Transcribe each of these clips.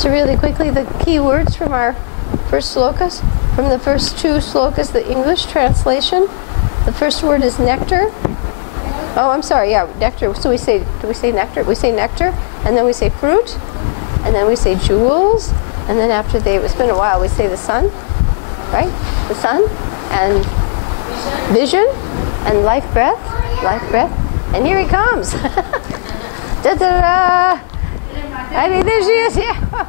So really quickly, the key words from our first slokas, from the first two slokas, the English translation. The first word is nectar. Oh, I'm sorry, yeah, nectar. So we say, do we say nectar? We say nectar, and then we say fruit, and then we say jewels, and then after it's been a while, we say the sun, right? The sun, and vision, and life breath, and here he comes. Da-da-da! I mean, there she is, yeah.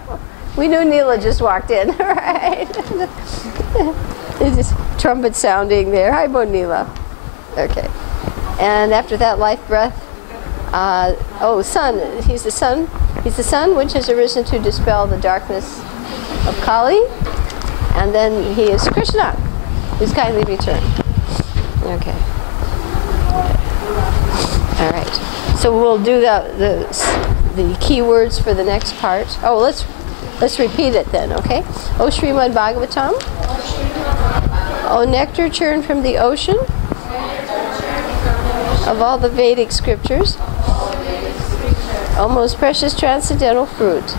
We knew Neela just walked in, right? It's just trumpet sounding there. Hi, Bo Neela. Okay. And after that, life breath. Sun. He's the sun. He's the sun which has arisen to dispel the darkness of Kali. And then he is Krishna, who's kindly returned. Okay. All right. So we'll do the key words for the next part. Oh, let's repeat it then, okay? O Srimad Bhagavatam. O nectar churned from the ocean of all the Vedic scriptures. O most precious transcendental fruit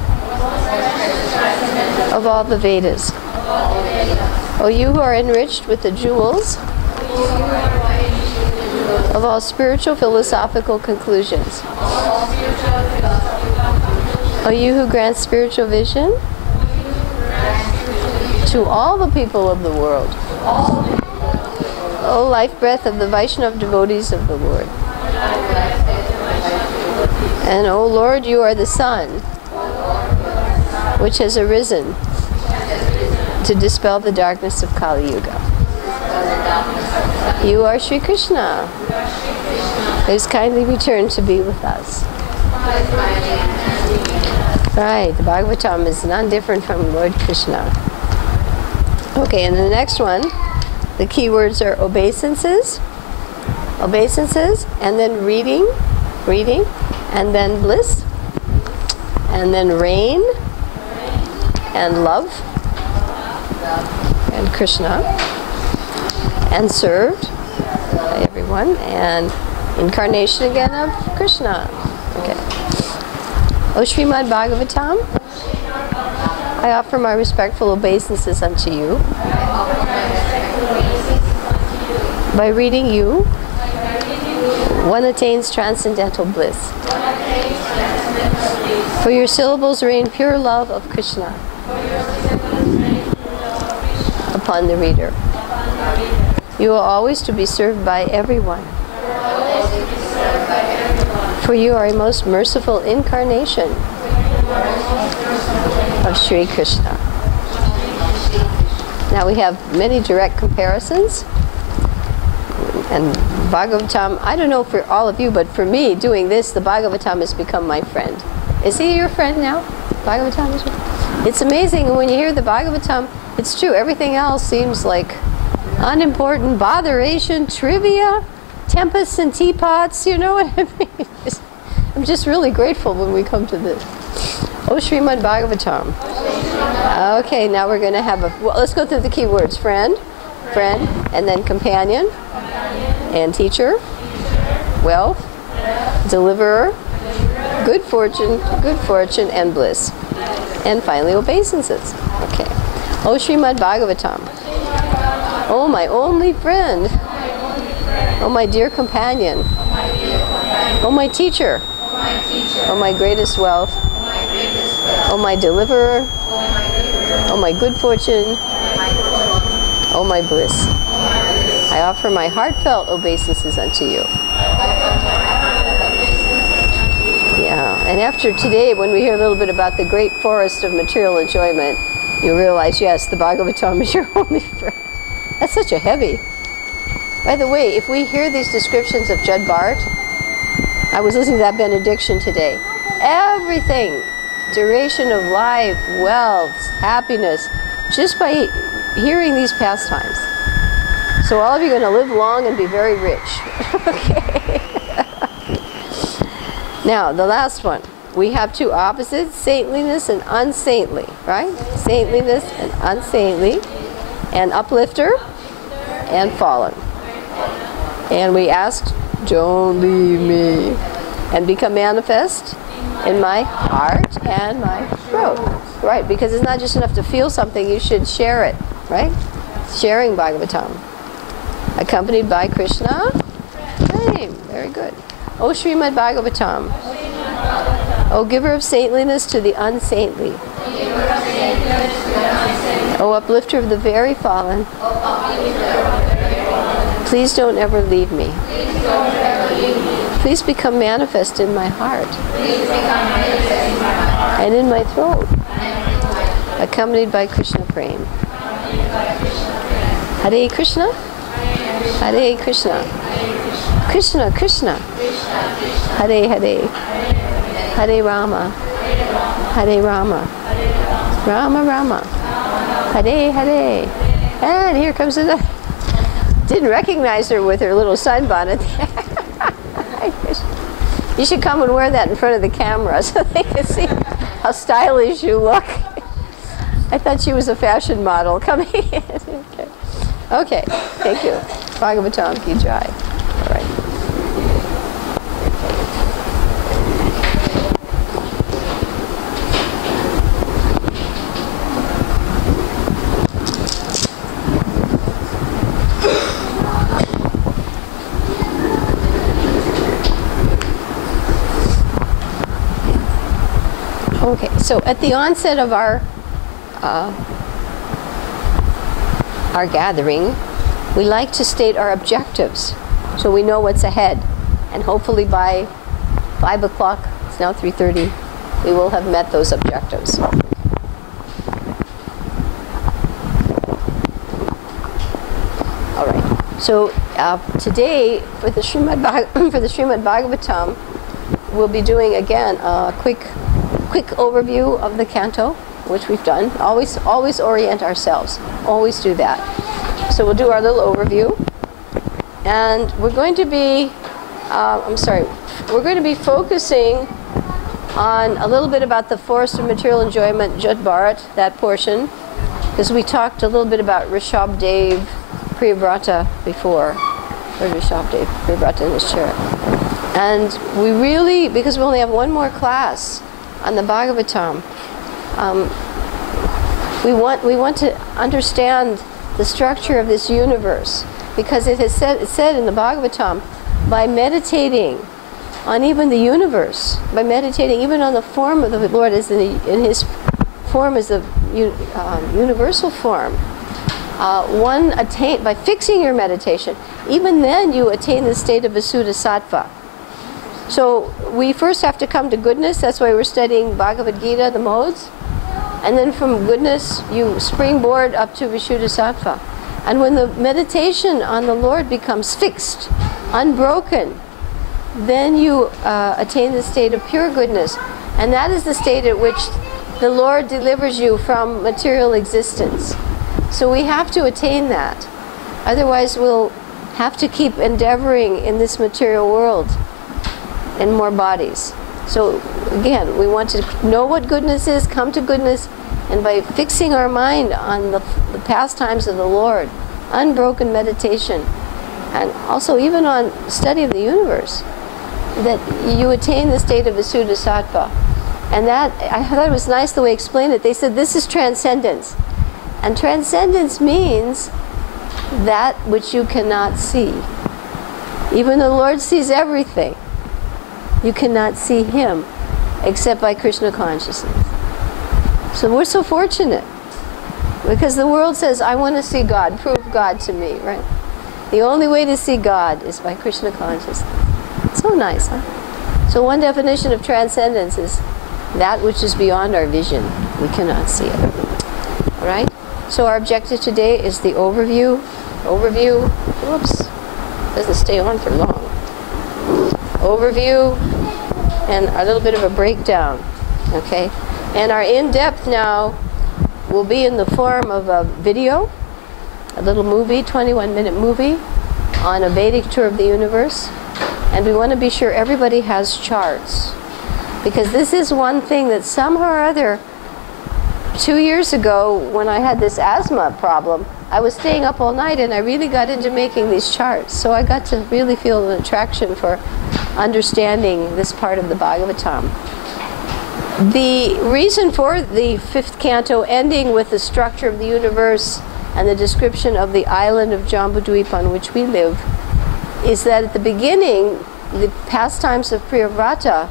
of all the Vedas. O you who are enriched with the jewels of all spiritual philosophical conclusions. O you who grant spiritual vision to all the people of the world. O life breath of the Vaishnava devotees of the Lord. And O Lord, you are the sun which has arisen to dispel the darkness of Kali Yuga. You are Sri Krishna, who has kindly returned to be with us. Right, the Bhagavatam is none different from Lord Krishna. Okay, and the next one, the key words are obeisances, and then reading, and then bliss, and then rain, and love, and Krishna, and served by everyone, and incarnation again of Krishna. Okay. O Srimad Bhagavatam, I offer my respectful obeisances unto you. By reading you, one attains transcendental bliss. For your syllables rain pure love of Krishna upon the reader. You are always to be served by everyone. For you are a most merciful incarnation of Sri Krishna. Now we have many direct comparisons. And Bhagavatam, I don't know for all of you, but for me, doing this, the Bhagavatam has become my friend. Is he your friend now? Bhagavatam is your friend? It's amazing, and when you hear the Bhagavatam, it's true, everything else seems like unimportant botheration, trivia, tempests and teapots, you know what I mean? I'm just really grateful when we come to this. O Srimad Bhagavatam. Okay, now we're going to have let's go through the key words. Friend, and then companion, and teacher, wealth, deliverer, good fortune, and bliss. And finally, obeisances. Okay. O Srimad Bhagavatam. Oh, my only friend. Oh, my dear companion. Oh, my teacher. Oh, my greatest wealth. Oh, my deliverer. Oh, my good fortune. Oh, my bliss. I offer my heartfelt obeisances unto you. Yeah, and after today, when we hear a little bit about the great forest of material enjoyment, you realize, yes, the Bhagavatam is your only friend. That's such a heavy. By the way, if we hear these descriptions of Judd Bart, I was listening to that benediction today. Everything, duration of life, wealth, happiness, just by hearing these pastimes. So all of you are going to live long and be very rich. Okay. Now, the last one. We have two opposites, saintliness and unsaintly, right? Saintliness and unsaintly, and uplifter and fallen. And we asked, don't leave me, and become manifest in my heart and my out. Right, because it's not just enough to feel something, you should share it, right? Sharing Bhagavatam. Accompanied by Krishna. Hey, very good. O Srimad Bhagavatam. O giver of saintliness to the unsaintly. O uplifter of the very fallen. Please don't ever leave me. Please become manifest in my heart and in my throat. Accompanied by Krishna Prem. Hare Krishna. Hare Krishna. Krishna Krishna. Hare Hare. Hare Rama. Hare Rama. Rama Rama. Hare Hare. And here comes another. Didn't recognize her with her little sunbonnet. You should come and wear that in front of the camera so they can see how stylish you look. I thought she was a fashion model coming in. Okay, thank you. Bhagavatam ki jai. All right. Okay, so at the onset of our gathering, we like to state our objectives so we know what's ahead. And hopefully by 5 o'clock, it's now 3:30, we will have met those objectives. All right, so today for the Srimad Bhagavatam, we'll be doing again a quick overview of the canto, which we've done. Always orient ourselves. Always do that. So we'll do our little overview, and we're going to be, we're going to be focusing on a little bit about the forest of material enjoyment, Jud Bharat, that portion, because we talked a little bit about Rishabdev Priyavrata before, or Rishabdev Priyavrata in his chair. And we really, because we only have one more class on the Bhagavatam, we want to understand the structure of this universe, because it's said in the Bhagavatam, by meditating on even the universe, by meditating even on the form of the Lord as in his form as a universal form, one attain, by fixing your meditation, even then you attain the state of Visuddha Sattva. So we first have to come to goodness. That's why we're studying Bhagavad Gita, the modes. And then from goodness, you springboard up to Visuddha Sattva. And when the meditation on the Lord becomes fixed, unbroken, then you attain the state of pure goodness. And that is the state at which the Lord delivers you from material existence. So we have to attain that. Otherwise, we'll have to keep endeavoring in this material world in more bodies. So again, we want to know what goodness is, come to goodness, and by fixing our mind on the pastimes of the Lord, unbroken meditation, and also even on study of the universe, that you attain the state of Visuddha Sattva. And that, I thought it was nice the way they explained it. They said this is transcendence. And transcendence means that which you cannot see. Even the Lord sees everything. You cannot see Him except by Krishna consciousness. So we're so fortunate, because the world says, I want to see God, prove God to me, right? The only way to see God is by Krishna consciousness. So nice, huh? So one definition of transcendence is that which is beyond our vision. We cannot see it. All right? So our objective today is the overview. Whoops. Doesn't stay on for long. Overview and a little bit of a breakdown, okay? And our in-depth now will be in the form of a video, a little movie, 21-minute movie on a Vedic tour of the universe. And we want to be sure everybody has charts, because this is one thing that somehow or other, 2 years ago when I had this asthma problem, I was staying up all night and I really got into making these charts. So I got to really feel an attraction for understanding this part of the Bhagavatam. The reason for the fifth canto ending with the structure of the universe and the description of the island of Jambudvip on which we live is that at the beginning, the pastimes of Priyavrata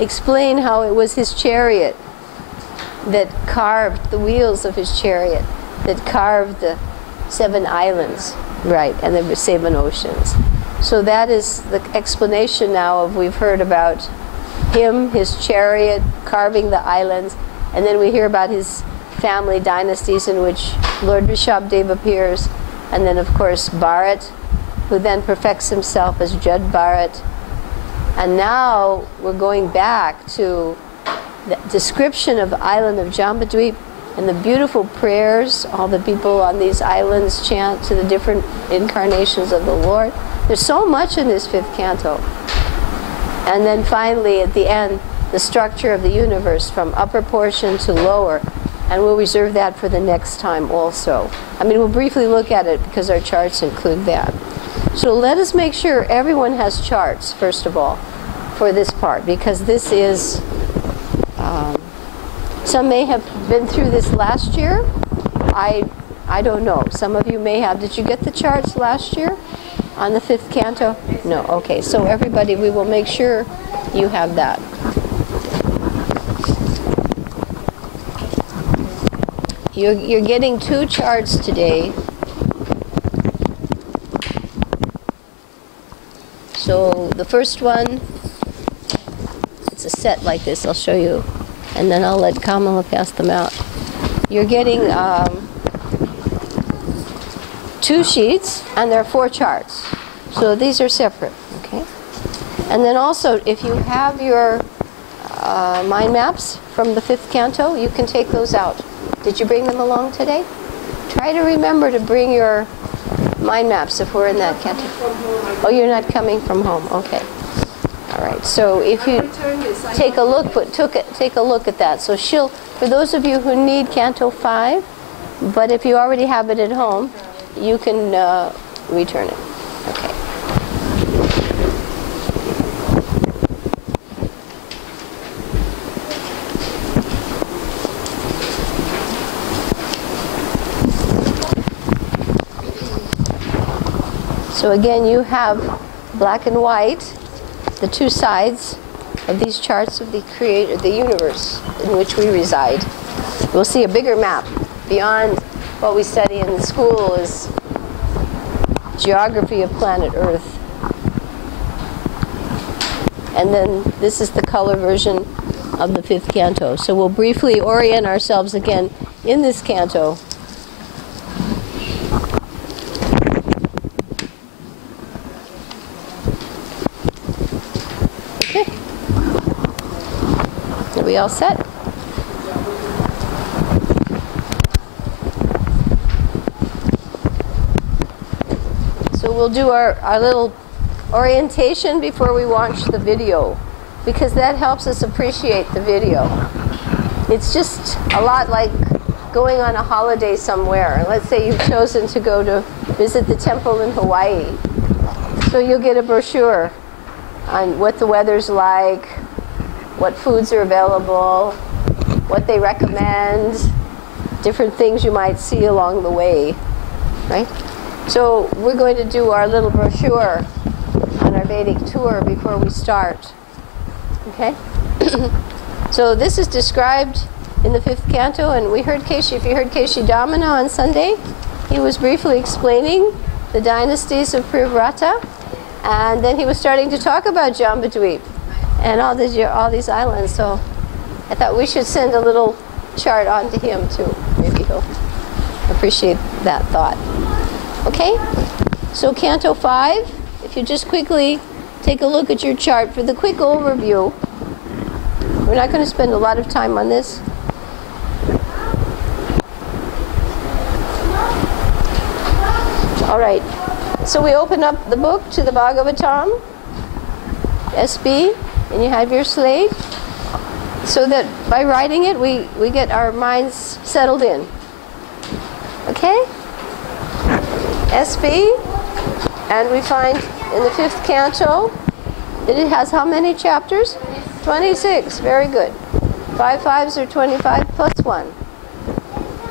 explain how it was his chariot that carved the wheels of his chariot, that carved the 7 islands, right, and the 7 oceans. So that is the explanation now of we've heard about him, his chariot, carving the islands, and then we hear about his family dynasties in which Lord Rishabdev appears, and then of course Bharat, who then perfects himself as Jad Bharat. And now we're going back to the description of the island of Jambudvip and the beautiful prayers all the people on these islands chant to the different incarnations of the Lord. There's so much in this fifth canto. And then finally, at the end, the structure of the universe from upper portion to lower. And we'll reserve that for the next time also. I mean, we'll briefly look at it because our charts include that. So let us make sure everyone has charts, first of all, for this part, because this is, some may have been through this last year. I don't know. Some of you may have. Did you get the charts last year on the fifth canto? No. Okay. So everybody, we will make sure you have that. You're getting 2 charts today. So the first one, it's a set like this. I'll show you, and then I'll let Kamala pass them out. You're getting 2 sheets, and there are 4 charts. So these are separate, okay? And then also, if you have your mind maps from the fifth canto, you can take those out. Did you bring them along today? Try to remember to bring your mind maps if we're in that canto. Oh, you're not coming from home. Okay. All right. So if you take a look, take a look at that. So for those of you who need Canto 5, but if you already have it at home, you can return it. Okay. So again, you have black and white, the 2 sides of these charts of the universe in which we reside. We'll see a bigger map beyond what we study in the school is geography of planet Earth. And then this is the color version of the fifth canto. So we'll briefly orient ourselves again in this canto. Are we all set? So we'll do our little orientation before we watch the video, because that helps us appreciate the video. It's just a lot like going on a holiday somewhere. Let's say you've chosen to go to visit the temple in Hawaii. So you'll get a brochure on what the weather's like, what foods are available, what they recommend, different things you might see along the way, right? So we're going to do our little brochure on our Vedic tour before we start, okay? So this is described in the fifth canto, and we heard Keshi, if you heard Keshi Damana on Sunday, he was briefly explaining the dynasties of Priyavrata, and then he was starting to talk about Jambudvip and all these islands. So I thought we should send a little chart on to him too. Maybe he'll appreciate that thought. Okay? So Canto 5, if you just quickly take a look at your chart for the quick overview. We're not going to spend a lot of time on this. All right. So we open up the book to the Bhagavatam, SB, and you have your slate, so that by writing it, we get our minds settled in. Okay? SB, and we find in the fifth canto that it has how many chapters? 26. Very good. 5 5s are 25 plus 1.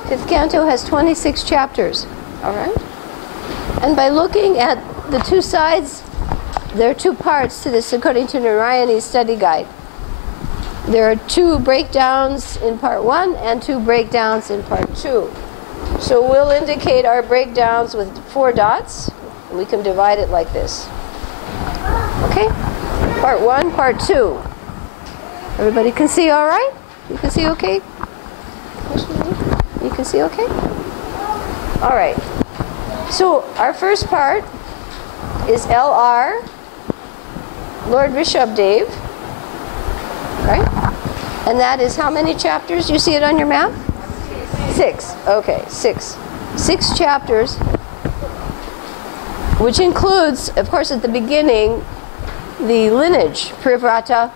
Fifth canto has 26 chapters. All right? And by looking at the two sides, there are two parts to this according to Narayani's study guide. There are 2 breakdowns in part 1 and 2 breakdowns in part 2. So we'll indicate our breakdowns with 4 dots. And we can divide it like this. Okay? Part 1, part 2. Everybody can see all right? You can see okay? You can see okay? All right. So our first part is LR, Lord Rishabdev, right? And that is how many chapters? You see it on your map? 6. Okay, 6. 6 chapters, which includes, of course, at the beginning, the lineage, Priyavrata,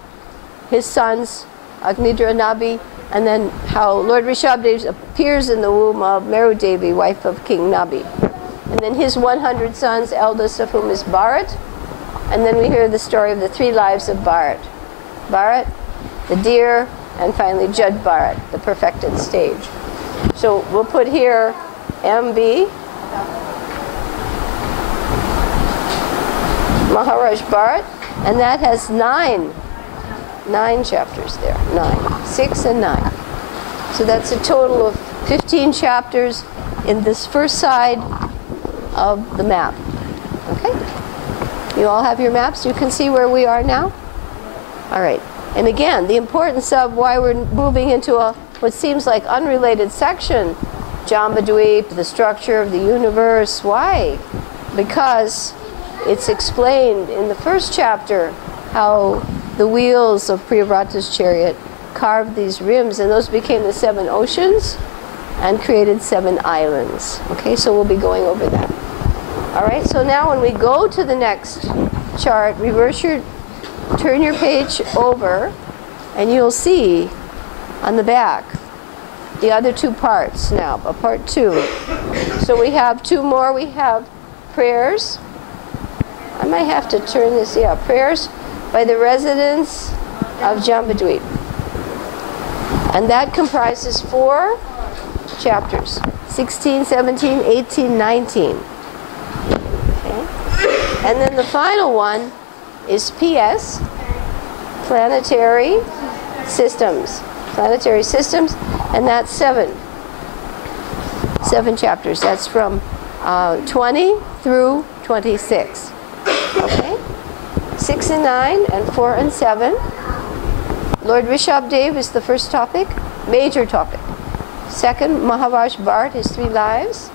his sons, Agnidra Nabi, and then how Lord Rishabdev appears in the womb of Meru Devi, wife of King Nabi. And then his 100 sons, eldest of whom is Bharat. And then we hear the story of the 3 lives of Bharat. Bharat, the deer, and finally Jud Bharat, the perfected stage. So we'll put here MB, Maharaj Bharat, and that has 9 chapters there. 9. 6 and 9. So that's a total of 15 chapters in this first side of the map. Okay? You all have your maps? You can see where we are now? All right. And again, the importance of why we're moving into what seems like unrelated section, Jambudvip, the structure of the universe. Why? Because it's explained in the first chapter how the wheels of Priyavrata's chariot carved these rims, and those became the 7 oceans and created 7 islands. Okay, so we'll be going over that. All right, so now when we go to the next chart, turn your page over, and you'll see on the back the other 2 parts now, part 2. So we have 2 more. We have prayers. I might have to turn this, prayers by the residents of Jambudvip. And that comprises 4 chapters, 16, 17, 18, 19. Okay. And then the final one is PS, Planetary Systems. Planetary Systems, and that's 7 chapters. That's from 20 through 26. Okay? 6 and 9, and 4 and 7. Lord Rishabdev is the first topic, major topic. Second, Maharaj Bharat, his 3 lives.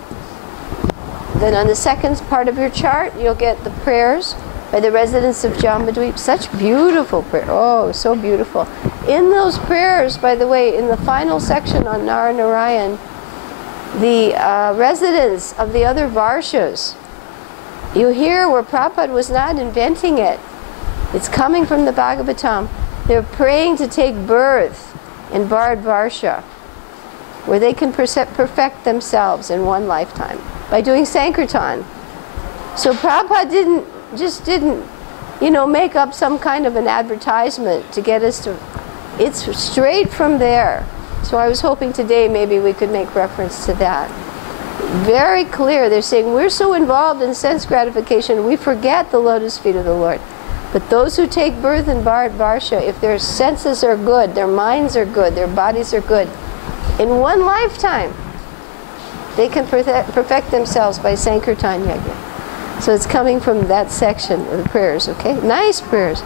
Then on the second part of your chart, you'll get the prayers by the residents of Jambudvip. Such beautiful prayer. Oh, so beautiful. In those prayers, by the way, in the final section on Narayan, the residents of the other Varshas, you hear where Prabhupada was not inventing it. It's coming from the Bhagavatam. They're praying to take birth in Bharat Varsha, where they can perfect themselves in one lifetime by doing Sankirtan. So Prabhupada didn't, make up some kind of an advertisement to get us to, it's straight from there. So I was hoping today maybe we could make reference to that. Very clear. They're saying we're so involved in sense gratification, we forget the lotus feet of the Lord. But those who take birth in Bharat Varsha, if their senses are good, their minds are good, their bodies are good, in one lifetime, they can perfect themselves by Sankirtan Yajna. So it's coming from that section of the prayers, okay? Nice prayers.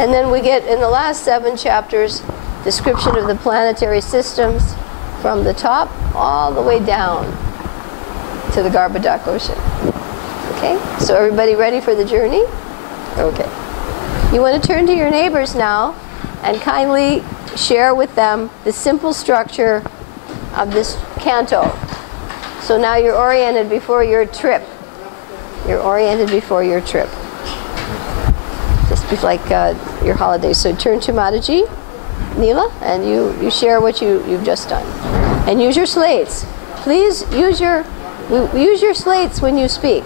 And then we get, in the last 7 chapters, description of the planetary systems from the top all the way down to the Garbhodak Ocean. Okay? So everybody ready for the journey? Okay. You want to turn to your neighbors now and kindly share with them the simple structure of this canto. So now you're oriented before your trip. You're oriented before your trip. Just like your holiday. So turn to Mataji, Neela, and you share what you've just done. And use your slates. Please use your slates when you speak.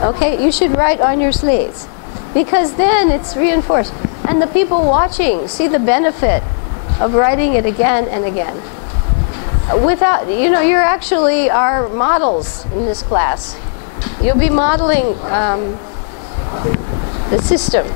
Okay? You should write on your slates. Because then it's reinforced. And the people watching see the benefit of writing it again and again. Without, you know, you're actually our models in this class. You'll be modeling the system.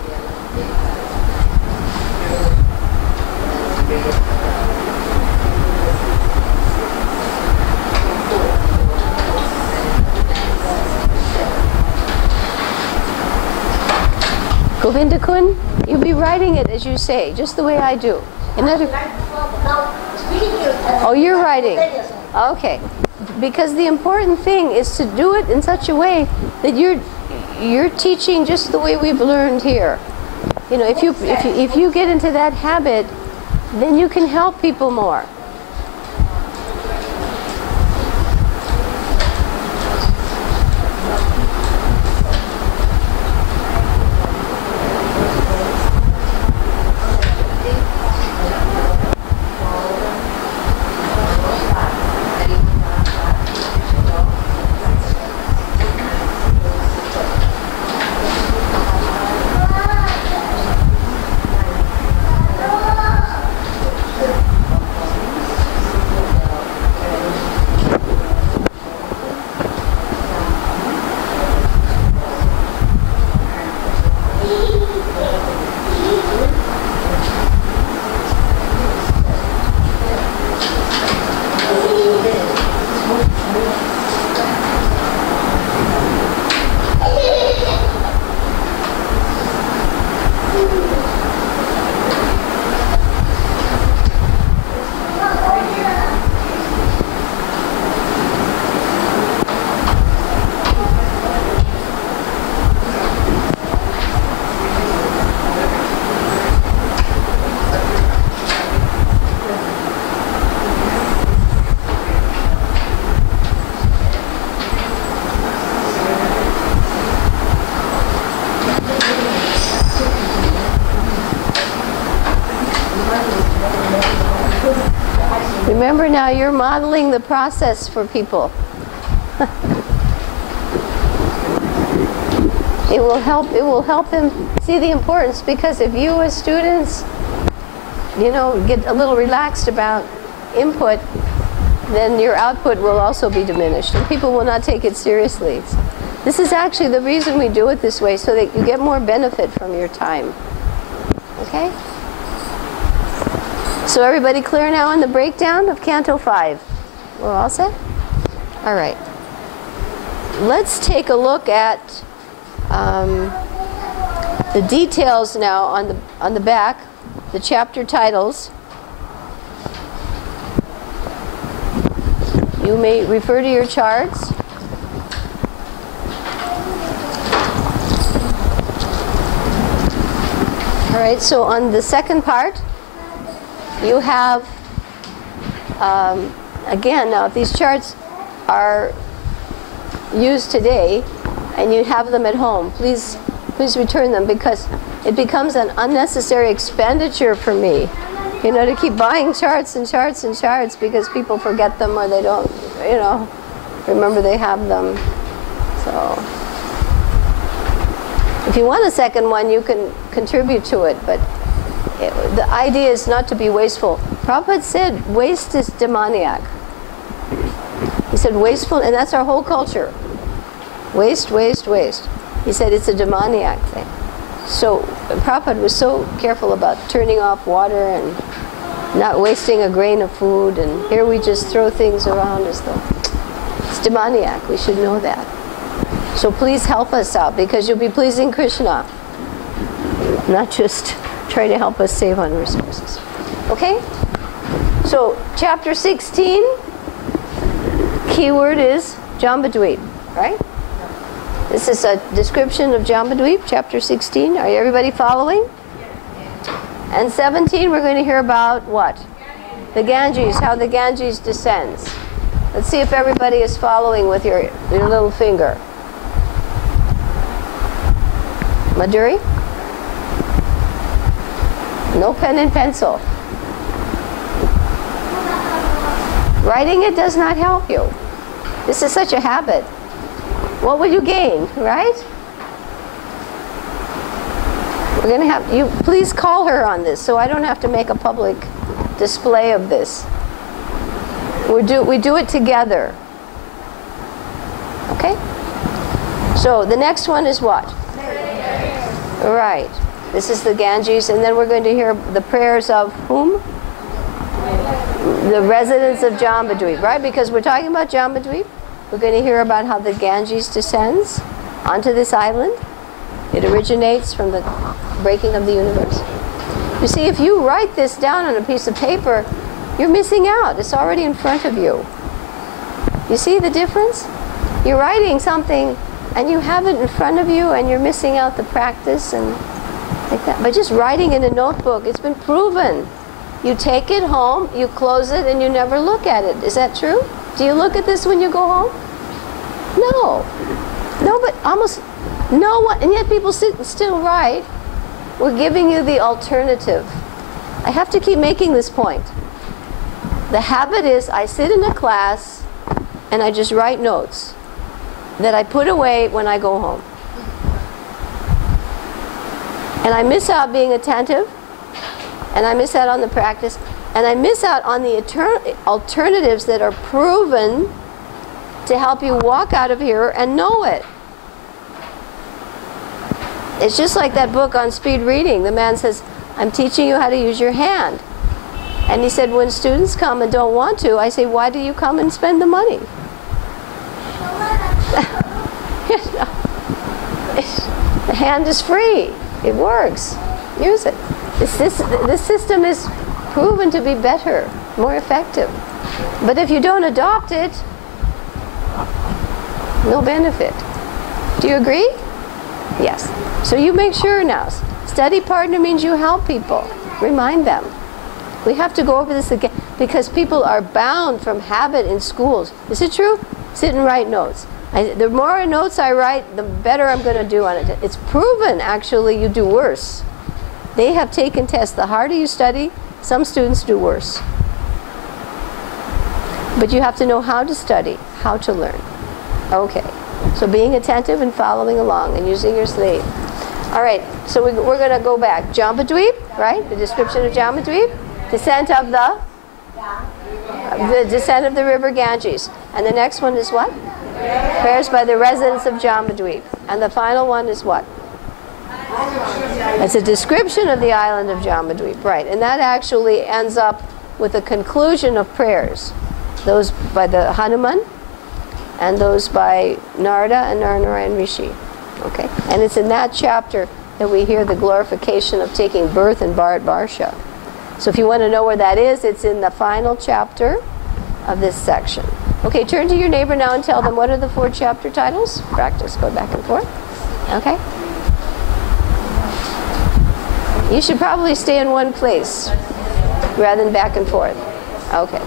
Govinda-kun, you'll be writing it as you say, just the way I do. Oh, you're writing. Okay. Because the important thing is to do it in such a way that you're teaching just the way we've learned here. You know, if you get into that habit, then you can help people more. Remember now, you're modeling the process for people. It will help them see the importance, because if you as students, you know, get a little relaxed about input, then your output will also be diminished and people will not take it seriously. This is actually the reason we do it this way, so that you get more benefit from your time. Okay? So everybody clear now on the breakdown of Canto 5? We're all set? All right. Let's take a look at the details now on the back, the chapter titles. You may refer to your charts. All right, so on the second part, you have, again, now if these charts are used today and you have them at home, please return them, because it becomes an unnecessary expenditure for me, you know, to keep buying charts and charts and charts, because people forget them or they don't, you know, remember they have them. So if you want a second one, you can contribute to it, but the idea is not to be wasteful. Prabhupada said waste is demoniac. He said wasteful, and that's our whole culture. Waste, waste, waste. He said it's a demoniac thing. So Prabhupada was so careful about turning off water and not wasting a grain of food, and here we just throw things around as though it's demoniac. We should know that. So please help us out, because you'll be pleasing Krishna, not just trying to help us save on resources. Okay? So chapter 16, keyword is Jambudvip, right? This is a description of Jambudvip, chapter 16. Are everybody following? And 17, we're going to hear about what? The Ganges, how the Ganges descends. Let's see if everybody is following with your little finger. Madhuri? No pen and pencil. Writing it does not help you. This is such a habit. What will you gain, right? We're going to have you please call her on this so I don't have to make a public display of this. We do it together. Okay? So the next one is what? Right. This is the Ganges, and then we're going to hear the prayers of whom? The residents of Jambudvip, right? Because we're talking about Jambudvip. We're going to hear about how the Ganges descends onto this island. It originates from the breaking of the universe. You see, if you write this down on a piece of paper, you're missing out. It's already in front of you. You see the difference? You're writing something and you have it in front of you and you're missing out the practice and like that. By just writing in a notebook, it's been proven. You take it home, you close it, and you never look at it. Is that true? Do you look at this when you go home? No. No, but almost no one, and yet people still write. We're giving you the alternative. I have to keep making this point. The habit is I sit in a class and I just write notes that I put away when I go home. And I miss out being attentive, and I miss out on the practice, and I miss out on the alternatives that are proven to help you walk out of here and know it. It's just like that book on speed reading. The man says, I'm teaching you how to use your hand. And he said, when students come and don't want to, I say, why do you come and spend the money? The hand is free. It works. Use it. This system is proven to be better, more effective. But if you don't adopt it, no benefit. Do you agree? Yes. So you make sure now. Study partner means you help people. Remind them. We have to go over this again because people are bound from habit in schools. Is it true? Sit and write notes. The more notes I write, the better I'm going to do on it. It's proven, actually, you do worse. They have taken tests. The harder you study, some students do worse. But you have to know how to study, how to learn. Okay. So being attentive and following along and using your slate. All right. So we're going to go back. Jambudvip, right? The description of Jambudvip. Descent of the descent of the river Ganges. And the next one is what? Prayers by the residents of Jambudvip. And the final one is what? It's a description of the island of Jambudvip, right? And that actually ends up with a conclusion of prayers. Those by the Hanuman, and those by Narada and Narnarayan Rishi. Okay? And it's in that chapter that we hear the glorification of taking birth in Bharat Varsha. So if you want to know where that is, it's in the final chapter of this section. Okay, turn to your neighbor now and tell them what are the 4 chapter titles. Practice, go back and forth. Okay? You should probably stay in one place rather than back and forth. Okay.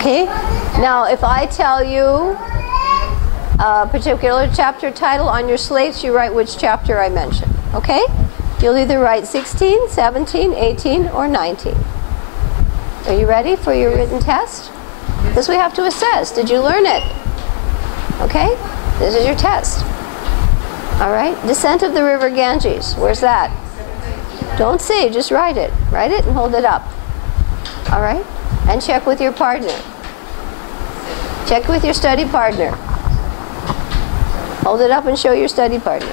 Okay, now if I tell you a particular chapter title on your slates, you write which chapter I mentioned, okay? You'll either write 16, 17, 18, or 19. Are you ready for your written test? Because we have to assess. Did you learn it? Okay, this is your test. All right, descent of the river Ganges. Where's that? Don't say, just write it. Write it and hold it up. All right, and check with your partner. Check with your study partner. Hold it up and show your study partner.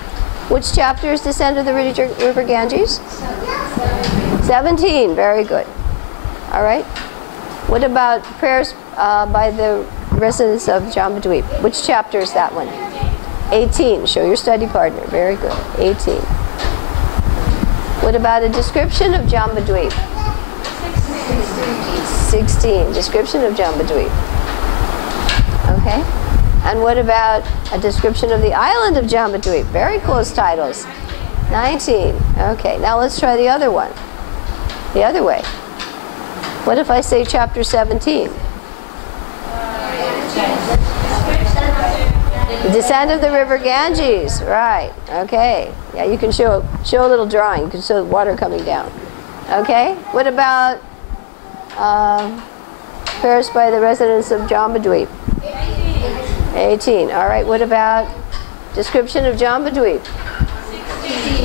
Which chapter is Descent of the River Ganges? 17. Very good. All right. What about prayers by the residents of Jambudvip? Which chapter is that one? 18. Show your study partner. Very good. 18. What about a description of Jambudvip? 16. Description of Jambudvip. Okay. And what about a description of the island of Jambudvip? Very close titles. 19. Okay. Now let's try the other one. The other way. What if I say chapter 17? The descent of the river Ganges. Right. Okay. Yeah, you can show a little drawing. You can show water coming down. Okay. What about perished by the residents of Jambudvip? 18. All right. What about description of Jambudvip?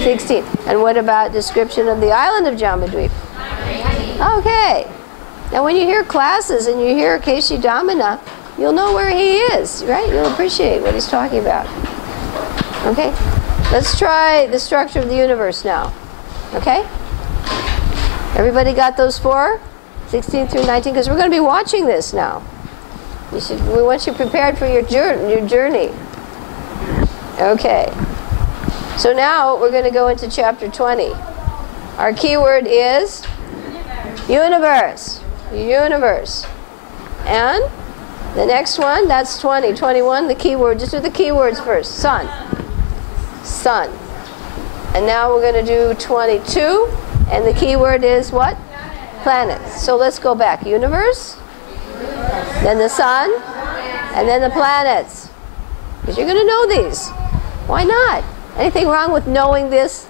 16. And what about description of the island of Jambudvip? Okay. Now when you hear classes and you hear Keshi Damana, you'll know where he is, right? You'll appreciate what he's talking about. Okay? Let's try the structure of the universe now. Okay? Everybody got those 4? 16 through 19? Because we're going to be watching this now. We want you prepared for your journey. Okay. So now we're going to go into chapter 20. Our keyword is universe. Universe. And the next one, that's 20. 21, the keyword. Just do the keywords first. Sun. Sun. And now we're going to do 22. And the keyword is what? Planets. So let's go back. Universe. Then the sun. And then the planets. Because you're going to know these. Why not? Anything wrong with knowing this?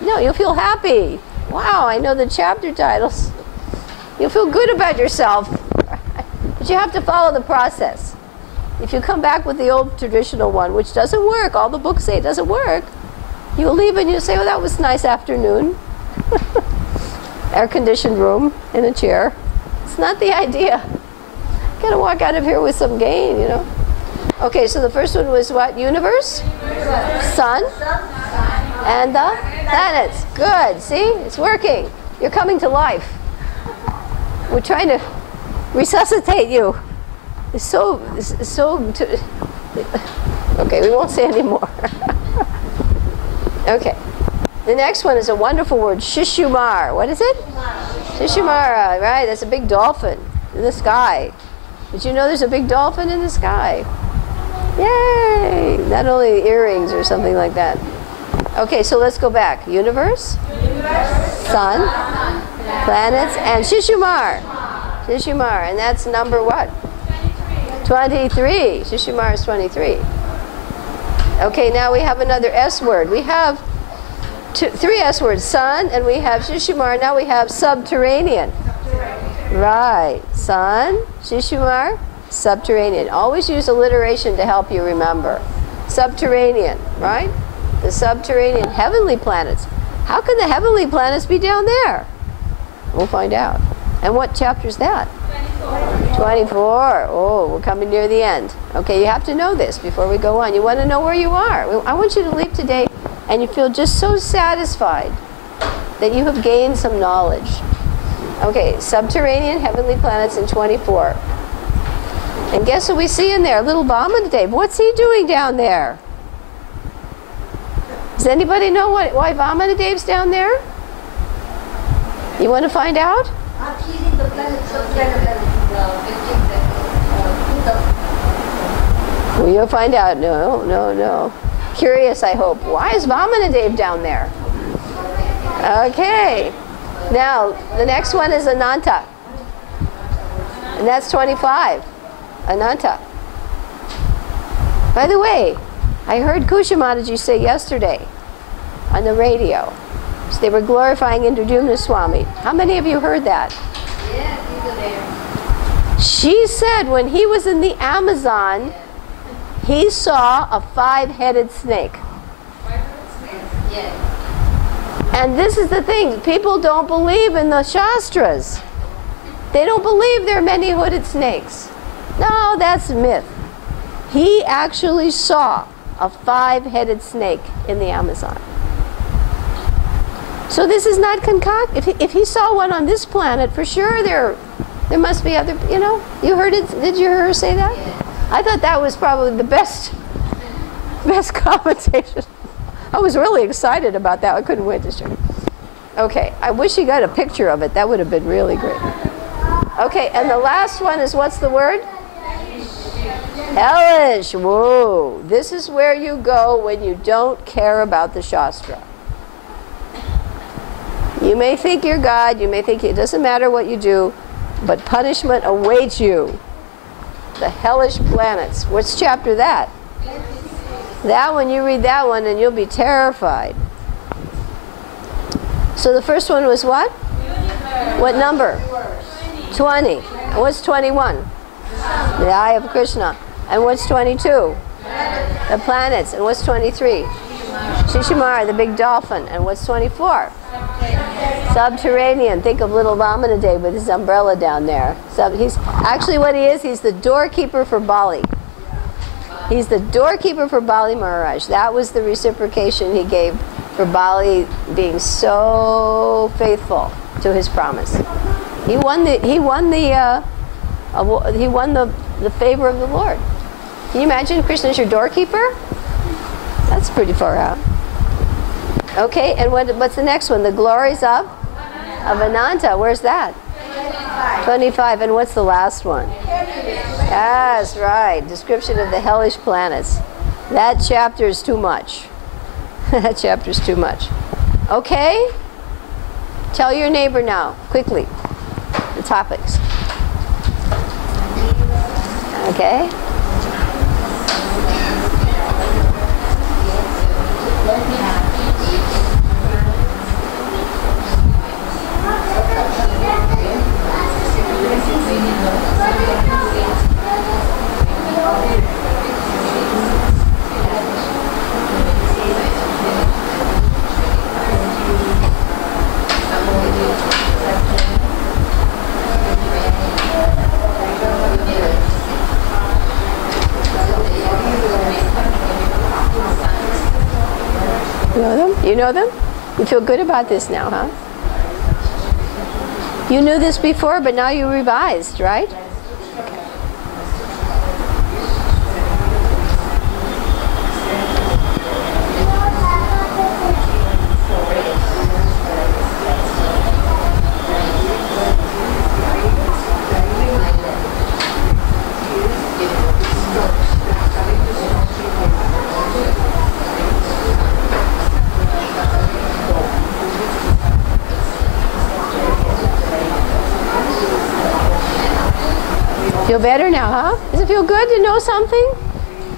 No, you'll feel happy. Wow, I know the chapter titles. You'll feel good about yourself. But you have to follow the process. If you come back with the old traditional one, which doesn't work, all the books say it doesn't work, you'll leave and you'll say, oh, that was a nice afternoon. Air-conditioned room in a chair. It's not the idea. You gotta walk out of here with some gain, you know. Okay, so the first one was what? Universe? Sun? And the planets. Good. See? It's working. You're coming to life. We're trying to resuscitate you. It's okay, we won't say any more. Okay. The next one is a wonderful word, Shishumar. What is it? Shishumara, right? That's a big dolphin in the sky. Did you know there's a big dolphin in the sky? Yay! Not only earrings or something like that. Okay, so let's go back. Universe, sun, planets, and Shishumar. Shishumar, and that's number what? 23. Shishumar is 23. Okay, now we have another S word. We have 3 S words, sun, and we have Shishumar. Now we have subterranean. Right. Sun, Shishumar, subterranean. Always use alliteration to help you remember. Subterranean, right? The subterranean heavenly planets. How can the heavenly planets be down there? We'll find out. And what chapter is that? 24. Oh, we're coming near the end. Okay, you have to know this before we go on. You want to know where you are. I want you to leave today and you feel just so satisfied that you have gained some knowledge. Okay, subterranean heavenly planets in 24. And guess what we see in there? Little Vamanadeva. What's he doing down there? Does anybody know why Vamanadeva's down there? You want to find out? Healing the planets of Well, you'll find out. No. Curious, I hope. Why is Vamanadeva down there? Okay. Now, the next one is Ananta. And that's 25. Ananta. By the way, I heard Kushamadaji say yesterday on the radio, so they were glorifying Indradumna Swami. How many of you heard that? Yeah, he's there. She said when he was in the Amazon, he saw a 5-headed snake. Yeah. And this is the thing, people don't believe in the Shastras. They don't believe there are many-hooded snakes. No, that's a myth. He actually saw a 5-headed snake in the Amazon. So this is not concocted. If he saw one on this planet, for sure there must be other, you know. You heard it, did you hear her say that? Yeah. I thought that was probably the best commentation. I was really excited about that. I couldn't wait to share. Okay, I wish you got a picture of it. That would have been really great. Okay, and the last one is, what's the word? Hellish. Whoa. This is where you go when you don't care about the Shastra. You may think you're God, you may think it doesn't matter what you do, but punishment awaits you. The hellish planets. What's chapter that? That one, you read that one and you'll be terrified. So the first one was what? What number? 20. And what's 21? The eye of Krishna. And what's 22? The planets. And what's 23? Shishimar, the big dolphin. And what's 24? Subterranean. Think of little Vamanadeva with his umbrella down there. So he's actually what he is. He's the doorkeeper for Bali. He's the doorkeeper for Bali Maharaj. That was the reciprocation he gave for Bali being so faithful to his promise. He won the favor of the Lord. Can you imagine Krishna's your doorkeeper? That's pretty far out. Okay, and what's the next one? The glories of Ananta. Where's that? 25. And what's the last one? Yes, right. Description of the hellish planets. That chapter is too much. That chapter's too much. Okay? Tell your neighbor now, quickly, the topics. Okay? You know them? You feel good about this now, huh? You knew this before, but now you revised, right? Feel better now, huh? Does it feel good to know something?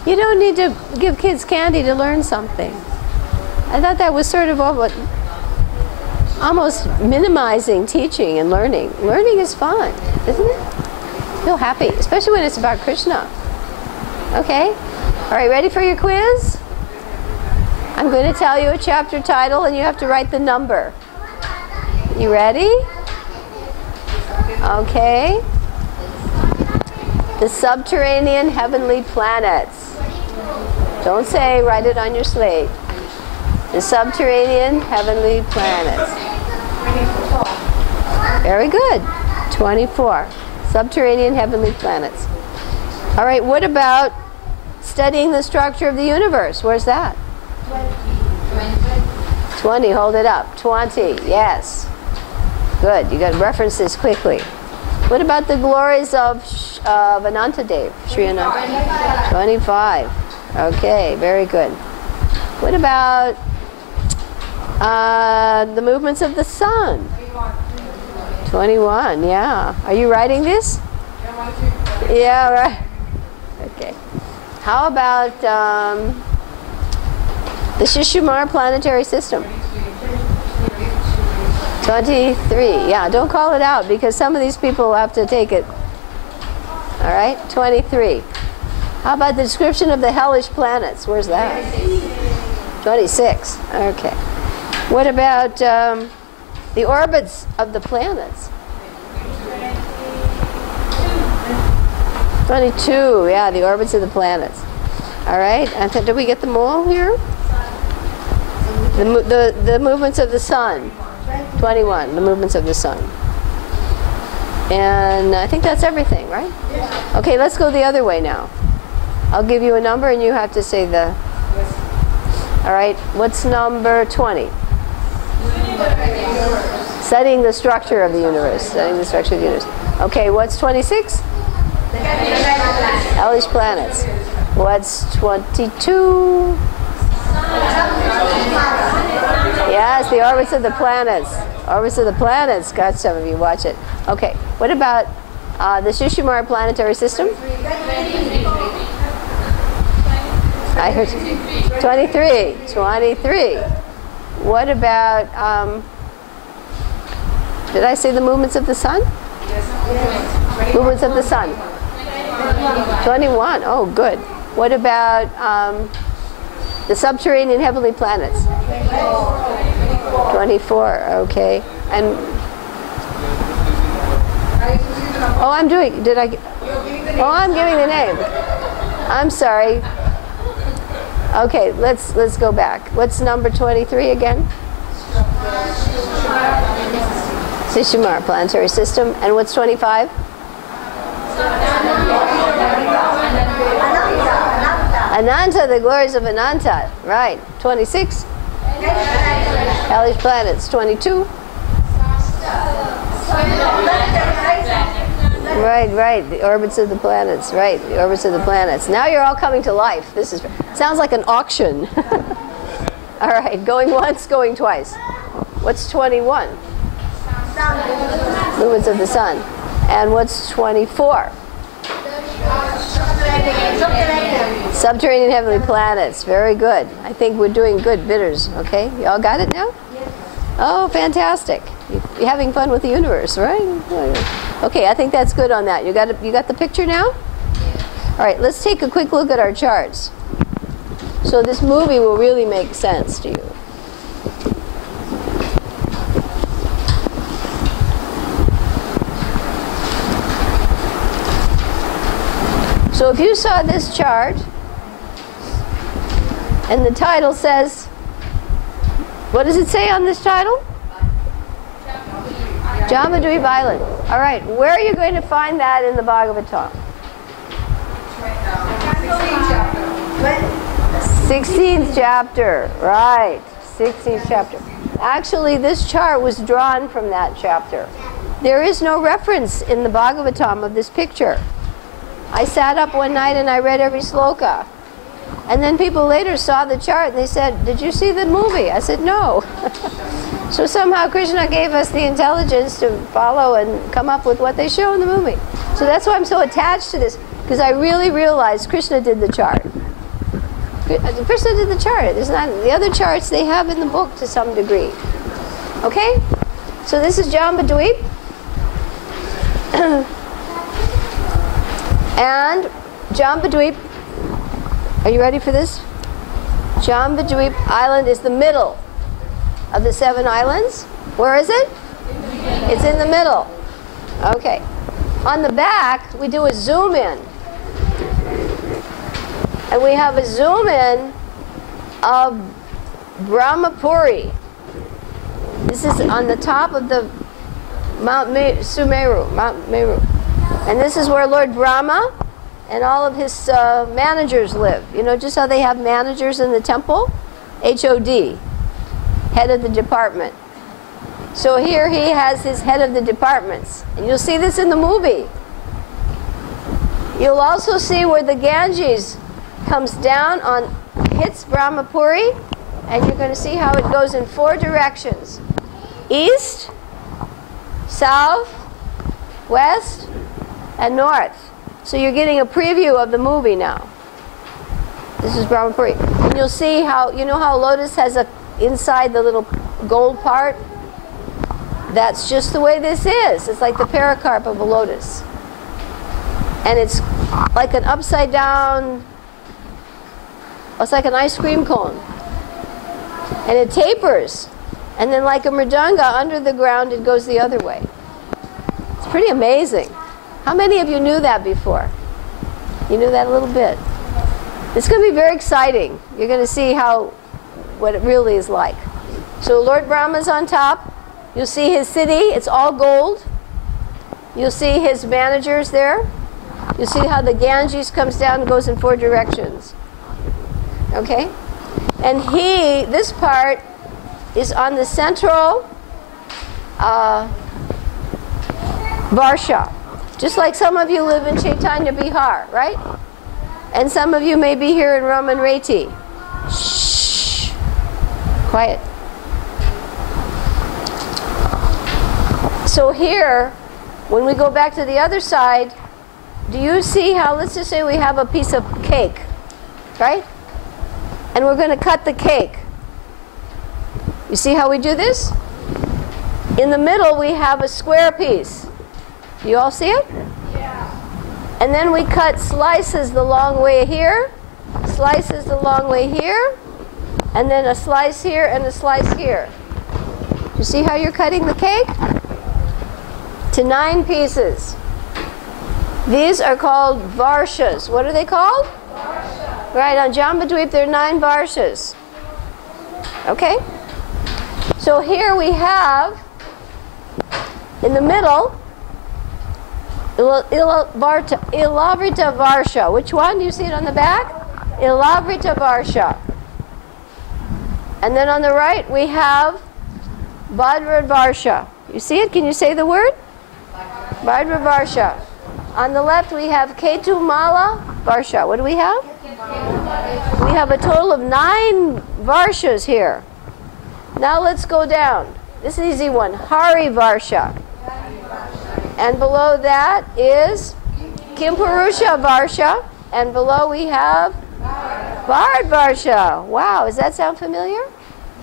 You don't need to give kids candy to learn something. I thought that was sort of almost minimizing teaching and learning. Learning is fun, isn't it? Feel happy, especially when it's about Krishna. Okay? All right, ready for your quiz? I'm going to tell you a chapter title and you have to write the number. You ready? Okay. The subterranean heavenly planets. Don't say, write it on your slate. The subterranean heavenly planets. Very good. 24. Subterranean heavenly planets. All right, what about studying the structure of the universe? Where's that? 20. Hold it up. 20. Yes. Good. You got to reference this quickly. What about the glories of Anantadev, Sri Ananta? 25. Okay, very good. What about the movements of the sun? 21, yeah. Are you writing this? Yeah, right. Okay. How about the Shishimar planetary system? 23. Yeah, don't call it out because some of these people will have to take it. All right, 23. How about the description of the hellish planets? Where's that? 26. Okay. What about the orbits of the planets? 22. Yeah, the orbits of the planets. All right. And did we get them all here? The movements of the sun. 21, the movements of the sun. And I think that's everything, right? Okay, let's go the other way now. I'll give you a number and you have to say the... All right, what's number 20? Studying the structure of the universe. Studying the structure of the universe. Okay, what's 26? Hellish planets. What's 22? Yes, the orbits of the planets. Orbits of the planets. Got some of you. Watch it. Okay, what about the Shishimar planetary system? I heard 23. 23. What about, did I say the movements of the sun? Movements of the sun. 21. Oh, good. What about the subterranean heavenly planets? 24. Okay. And oh, I'm doing. Did I? Oh, I'm giving the name. I'm sorry. Okay, let's go back. What's number 23 again? Shishimar planetary system. And what's 25? Ananta, the glories of Ananta. Right. 26. Hellish planets. 22. Right. The orbits of the planets. Right. The orbits of the planets. Now you're all coming to life. This sounds like an auction. All right. Going once, going twice. What's 21? Movements of the sun. And what's 24? Subterranean heavenly planets. Very good. I think we're doing good, bidders. Okay, you all got it now? Yes. Oh, fantastic. You're having fun with the universe, right? Okay, I think that's good on that. You got the picture now? Yes. All right, let's take a quick look at our charts. So this movie will really make sense to you. So if you saw this chart, and the title says, what does it say on this title? Jambudvip Island. All right, where are you going to find that in the Bhagavatam? 16th chapter, right, 16th chapter. Actually, this chart was drawn from that chapter. There is no reference in the Bhagavatam of this picture. I sat up one night and I read every sloka. And then people later saw the chart and they said, did you see the movie? I said, no. So somehow Krishna gave us the intelligence to follow and come up with what they show in the movie. So that's why I'm so attached to this, because I really realized Krishna did the chart. Krishna did the chart. There's not, the other charts they have in the book to some degree. Okay? So this is Jambudvip. And Jambudvip, are you ready for this? Jambudvip Island is the middle of the 7 islands. Where is it? It's in the middle. Okay. On the back, we do a zoom in. And we have a zoom in of Brahmapuri. This is on the top of the Mount Meru. And this is where Lord Brahma and all of his managers live. You know, just how they have managers in the temple? HOD, head of the department. So here he has his head of the departments. And you'll see this in the movie. You'll also see where the Ganges comes down on, hits Brahmapuri, and you're going to see how it goes in 4 directions. East, south, west, and north. So you're getting a preview of the movie now. This is Brahmapuri. And you'll see how, you know how lotus has a, inside the little gold part? That's just the way this is. It's like the pericarp of a lotus. And it's like an upside down, it's like an ice cream cone. And it tapers. And then like a mridanga under the ground, it goes the other way. It's pretty amazing. How many of you knew that before? You knew that a little bit. It's going to be very exciting. You're going to see what it really is like. So Lord Brahma's on top. You'll see his city. It's all gold. You'll see his managers there. You'll see how the Ganges comes down and goes in 4 directions. Okay? And this part is on the central Varsha. Just like some of you live in Chaitanya Bihar, right? And some of you may be here in Raman Reti. Shh. Quiet. So here, when we go back to the other side, do you see how, let's just say we have a piece of cake, right? And we're going to cut the cake. You see how we do this? In the middle, we have a square piece. You all see it? Yeah. And then we cut slices the long way here, slices the long way here, and then a slice here and a slice here. You see how you're cutting the cake? To 9 pieces. These are called varshas. What are they called? Varsha. Right, on Jambudvip there are 9 varshas. Okay? So here we have, in the middle, Ilavrita Varsha. Which one? Do you see it on the back? Ilavrita Varsha. And then on the right we have Bhadra Varsha. You see it? Can you say the word? Bhadra Varsha. On the left we have Ketu Mala Varsha. What do we have? We have a total of 9 Varshas here. Now let's go down. This is an easy one. Hari Varsha. And below that is Kimpurusha Varsha. And below we have Bard Varsha. Wow, does that sound familiar?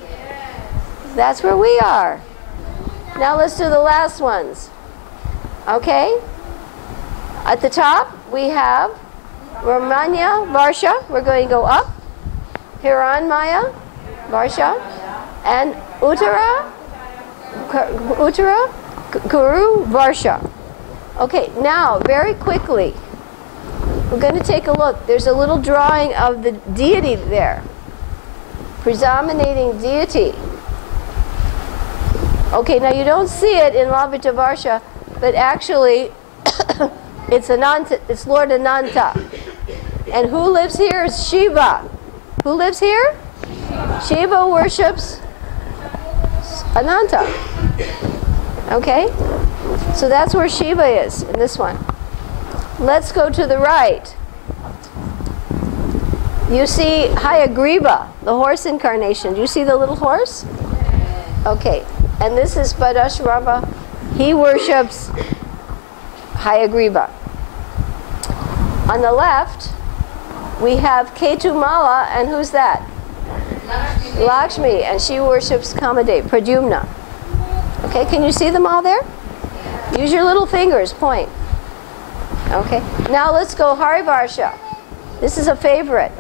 Yes. That's where we are. Now let's do the last ones. Okay? At the top we have Ramanya Varsha. We're going to go up. Hiranmaya Varsha. And Uttara Kuru Varsha. Okay, now very quickly we're going to take a look. There's a little drawing of the deity there. Predominating deity. Okay, now you don't see it in Lavita Varsha, but actually it's Ananta, it's Lord Ananta. And who lives here is Shiva. Who lives here? Shiva worships Ananta. Okay? So that's where Shiva is in this one. Let's go to the right. You see Hayagriva, the horse incarnation. Do you see the little horse? Okay. And this is Padashrava. He worships Hayagriva. On the left, we have Ketumala, and who's that? Lakshmi, and she worships Kamadev, Pradyumna. Okay, can you see them all there? Use your little fingers, point. Okay, now let's go Harivarsha. This is a favorite.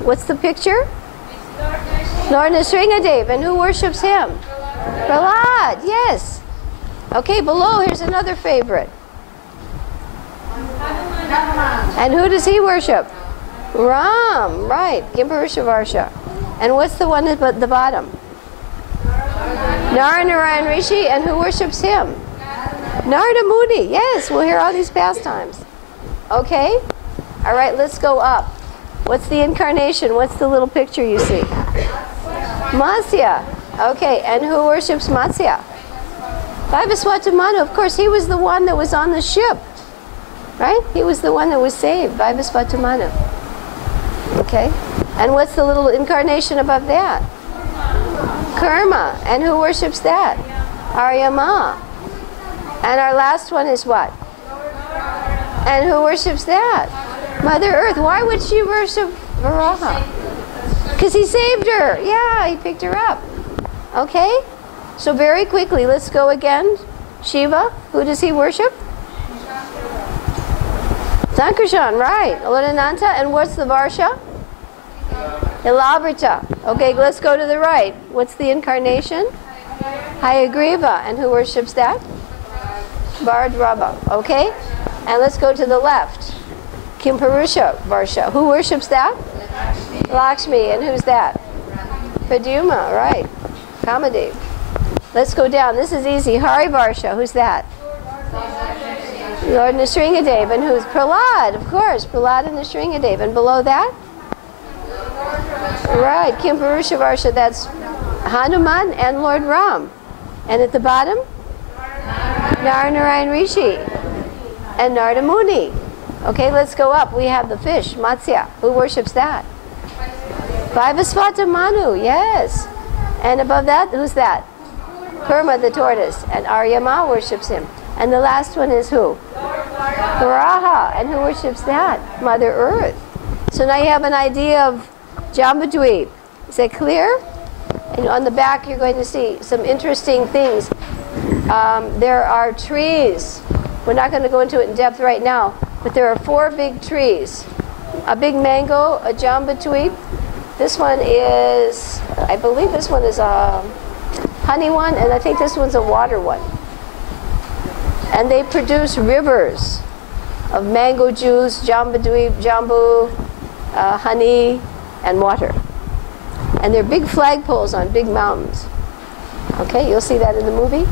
What's the picture? Lord Nrsingadev, and who worships him? Prahlad, yes. Okay, below here's another favorite. And who does he worship? Ram, right, Gimpurusha Varsha. And what's the one at the bottom? Narayana Rishi, and who worships him? Narada Muni, yes, we'll hear all these pastimes. Okay? All right, let's go up. What's the incarnation? What's the little picture you see? Matsya. Okay, and who worships Matsya? Vaivasvatamanu, of course, he was the one that was on the ship. Right? He was the one that was saved, Vaivasvatamanu. Okay? And what's the little incarnation above that? Karma. And who worships that? Aryama. And our last one is what? And who worships that? Mother Earth. Why would she worship Varaha? Because he saved her. Yeah, he picked her up. Okay? So very quickly, let's go again. Shiva. Who does he worship? Sankarshan, right. Lord Ananta. And what's the Varsha? Ilavrita. Okay, let's go to the right. What's the incarnation? Hayagriva. And who worships that? Bhardrava. Okay? And let's go to the left. Kimpurusha Varsha. Who worships that? Lakshmi. And who's that? Pradyumna, right. Kamadev. Let's go down. This is easy. Hari Varsha. Who's that? Lord Nrsingadev. And who's Prahlad? Of course. Prahlad and Nrsingadev. And below that? Right. Kimpurusha Varsha. That's Hanuman and Lord Ram. And at the bottom? Narayan Rishi and Narada Muni. Okay, let's go up. We have the fish, Matsya. Who worships that? Vaivasvata Manu, yes. And above that, who's that? Kurma, the tortoise. And Aryama worships him. And the last one is who? Varaha. And who worships that? Mother Earth. So now you have an idea of Jambudvip. Is that clear? And on the back, you're going to see some interesting things. There are trees. We're not going to go into it in depth right now, but there are 4 big trees. A big mango, a Jambudvip. This one is, I believe this one is a honey one, and I think this one's a water one. And they produce rivers of mango juice, Jambudvip, jambu, honey, and water. And they're big flagpoles on big mountains. Okay, you'll see that in the movie.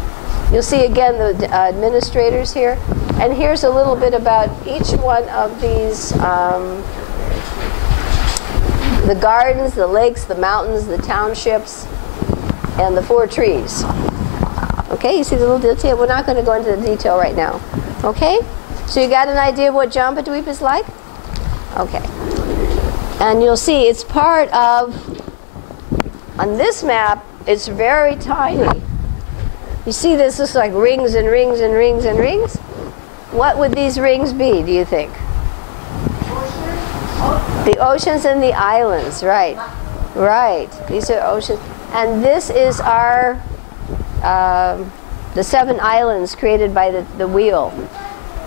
You'll see again the administrators here. And here's a little bit about each one of these, the gardens, the lakes, the mountains, the townships, and the 4 trees. Okay, you see the little detail? We're not going to go into the detail right now. Okay? So you got an idea of what Jambudvip is like? Okay. And you'll see it's part of, on this map, it's very tiny. You see this looks like rings and rings and rings and rings? What would these rings be, do you think? The oceans and the islands, right. Right. These are oceans. And this is our, the 7 islands created by the wheel.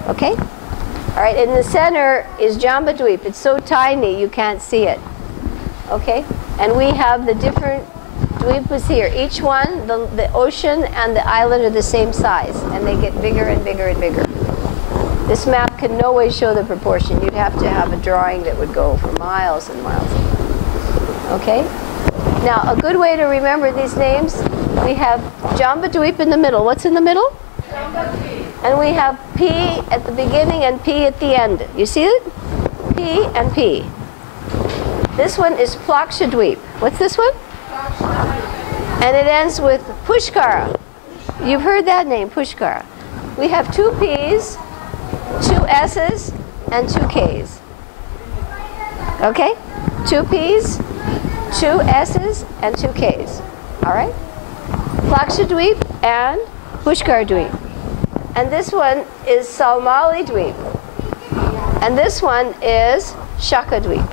Okay? All right, in the center is Jambudvip. It's so tiny you can't see it. Okay? And we have the different dvipas here. Each one, the ocean and the island are the same size, and they get bigger and bigger and bigger. This map can no way show the proportion. You'd have to have a drawing that would go for miles and miles. Okay? Now, a good way to remember these names, we have Jambudvip in the middle. What's in the middle? Jambudvip. And we have P at the beginning and P at the end. You see it? P and P. This one is Plakshadvip. What's this one? And it ends with Pushkara. You've heard that name, Pushkara. We have 2 P's, 2 S's, and 2 K's. Okay? 2 P's, 2 S's, and 2 K's. All right? Plakshadvip and Pushkardvip. And this one is Salmali-dvip. And this one is Shakadvip.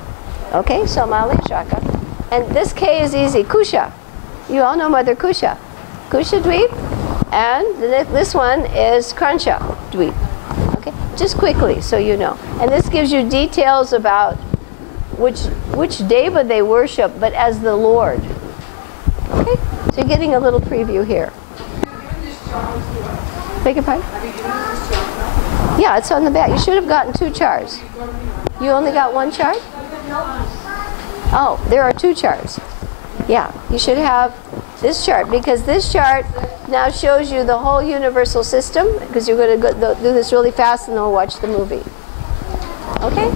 Okay? Salmali, Shaka. And this K is easy. Kusha. You all know Mother Kusha. Kushadvip. And this one is Kransha-dvip. Okay? Just quickly so you know. And this gives you details about which deva they worship, but as the Lord. Okay? So you're getting a little preview here. Beg your pardon? Yeah, it's on the back. You should have gotten 2 charts. You only got 1 chart? Oh, there are 2 charts. Yeah, you should have this chart, because this chart now shows you the whole universal system, because you're going to do this really fast and then we'll watch the movie. Okay?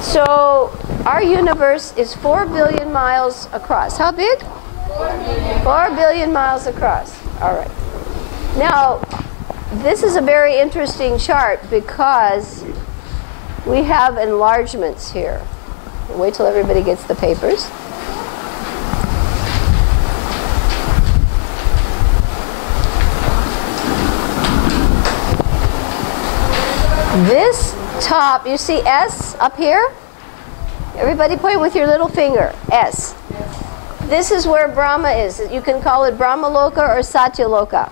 So our universe is 4 billion miles across. How big? 4 billion miles across. All right. Now, this is a very interesting chart because we have enlargements here. Wait till everybody gets the papers. This top, you see S up here? Everybody point with your little finger. S. This is where Brahma is. You can call it Brahmaloka or Satyaloka.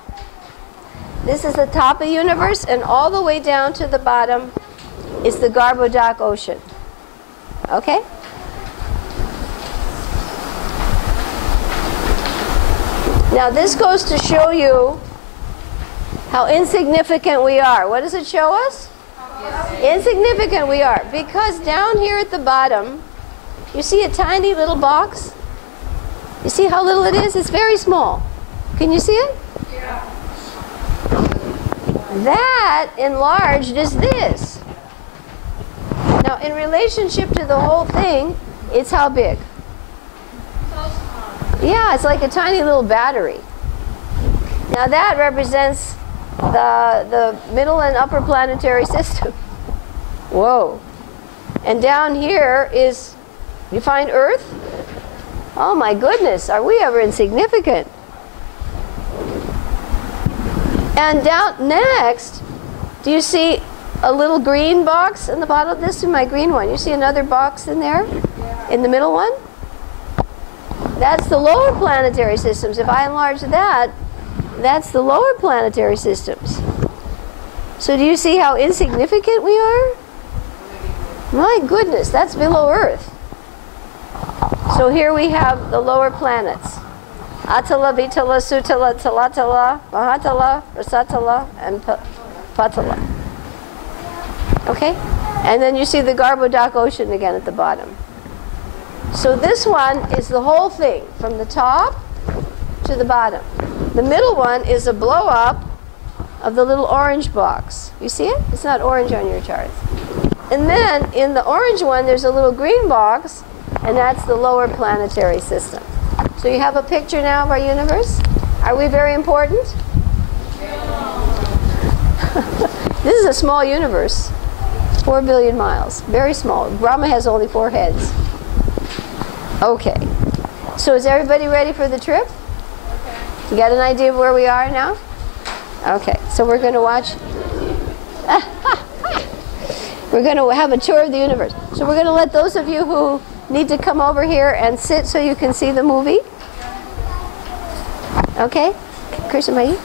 This is the top of the universe, and all the way down to the bottom is the Garbhodak Ocean. Okay? Now this goes to show you how insignificant we are. What does it show us? Insignificant we are. Because down here at the bottom, you see a tiny little box? You see how little it is? It's very small. Can you see it? Yeah. That enlarged is this. Now, in relationship to the whole thing, it's how big? Yeah, it's like a tiny little battery. Now that represents the middle and upper planetary system. Whoa. And down here is, you find Earth? Oh my goodness, are we ever insignificant? And down next, do you see a little green box in the bottom? This is my green one. You see another box in there? In the middle one? That's the lower planetary systems. If I enlarge that, that's the lower planetary systems. So do you see how insignificant we are? My goodness, that's below Earth. So here we have the lower planets. Atala, Vitala, Sutala, Talatala, Mahatala, Rasatala, and Patala. Okay? And then you see the Garbhodak Ocean again at the bottom. So this one is the whole thing, from the top to the bottom. The middle one is a blow-up of the little orange box. You see it? It's not orange on your charts. And then in the orange one, there's a little green box, and that's the lower planetary system. So you have a picture now of our universe? Are we very important? This is a small universe. 4 billion miles. Very small. Brahma has only 4 heads. Okay. So is everybody ready for the trip? You got an idea of where we are now? Okay. So we're going to watch. We're going to have a tour of the universe. So we're going to let those of you who need to come over here and sit so you can see the movie. Okay? Krishna Bhai?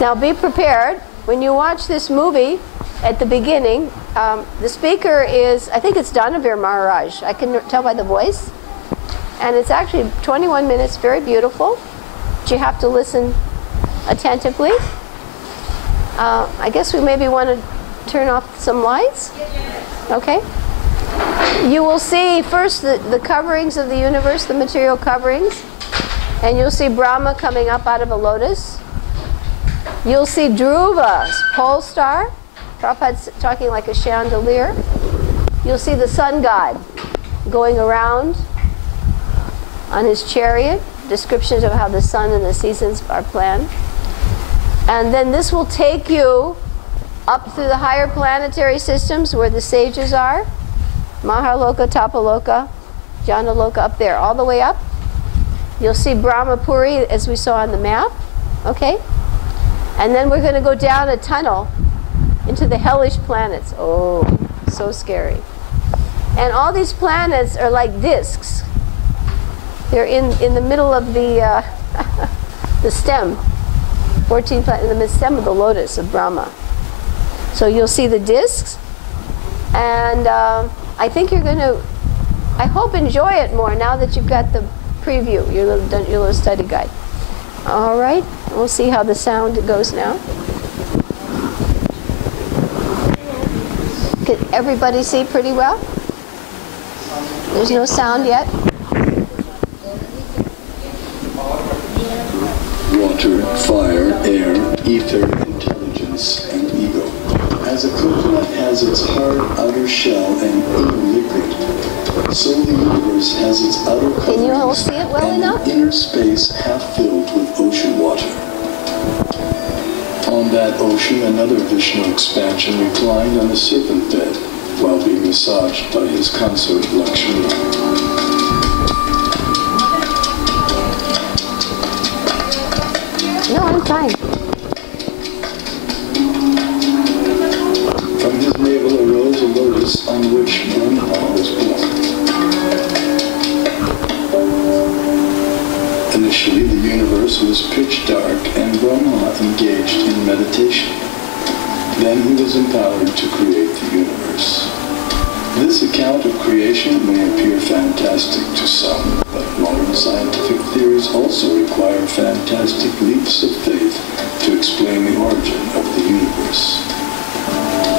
Now be prepared. When you watch this movie, at the beginning, the speaker is, I think it's Danavir Maharaj. I can tell by the voice. And it's actually 21 minutes, very beautiful. But you have to listen attentively. I guess we maybe want to turn off some lights. Okay. You will see first the coverings of the universe, the material coverings. And you'll see Brahma coming up out of a lotus. You'll see Dhruva's pole star. Prabhupada's talking like a chandelier. You'll see the sun god going around on his chariot. Descriptions of how the sun and the seasons are planned. And then this will take you up through the higher planetary systems where the sages are. Mahaloka, Tapaloka, Janaloka, up there, all the way up. You'll see Brahmapuri as we saw on the map. Okay? And then we're going to go down a tunnel into the hellish planets. Oh, so scary. And all these planets are like discs. They're in the middle of the the stem. 14 planets in the stem of the lotus of Brahma. So you'll see the discs. And I think you're going to, I hope, enjoy it more now that you've got the preview, your little study guide. All right, we'll see how the sound goes now. Can everybody see pretty well? There's no sound yet? Water, fire, air, ether, intelligence, and ego. As a coconut has its hard outer shell and inner liquid, so the universe has its outer coverings. Can you all see it well enough? Inner space half filled with ocean water. On that ocean, another Vishnu expansion reclined on a serpent bed while being massaged by his consort Lakshmi. No, I'm fine. From his navel arose a lotus on which Brahma was born. Initially, the universe was pitch dark and Brahma engaged in meditation. Then he was empowered to create the universe. This account of creation may appear fantastic to some, but modern scientific theories also require fantastic leaps of faith to explain the origin of the universe.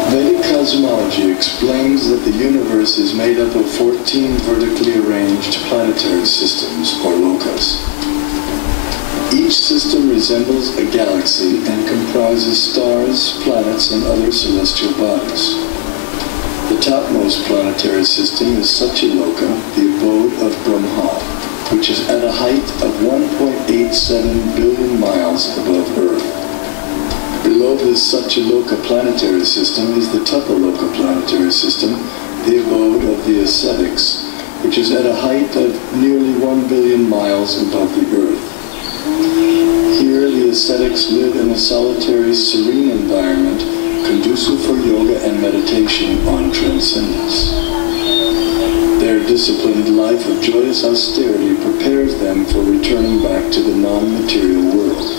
Vedic cosmology explains that the universe is made up of 14 vertically arranged planetary systems, or lokas. Each system resembles a galaxy and comprises stars, planets, and other celestial bodies. The topmost planetary system is Satyaloka, the abode of Brahma, which is at a height of 1.87 billion miles above Earth. Below this Satyaloka planetary system is the Tapaloka planetary system, the abode of the ascetics, which is at a height of nearly 1 billion miles above the Earth. Here the ascetics live in a solitary, serene environment conducive for yoga and meditation on transcendence. Their disciplined life of joyous austerity prepares them for returning back to the non-material world.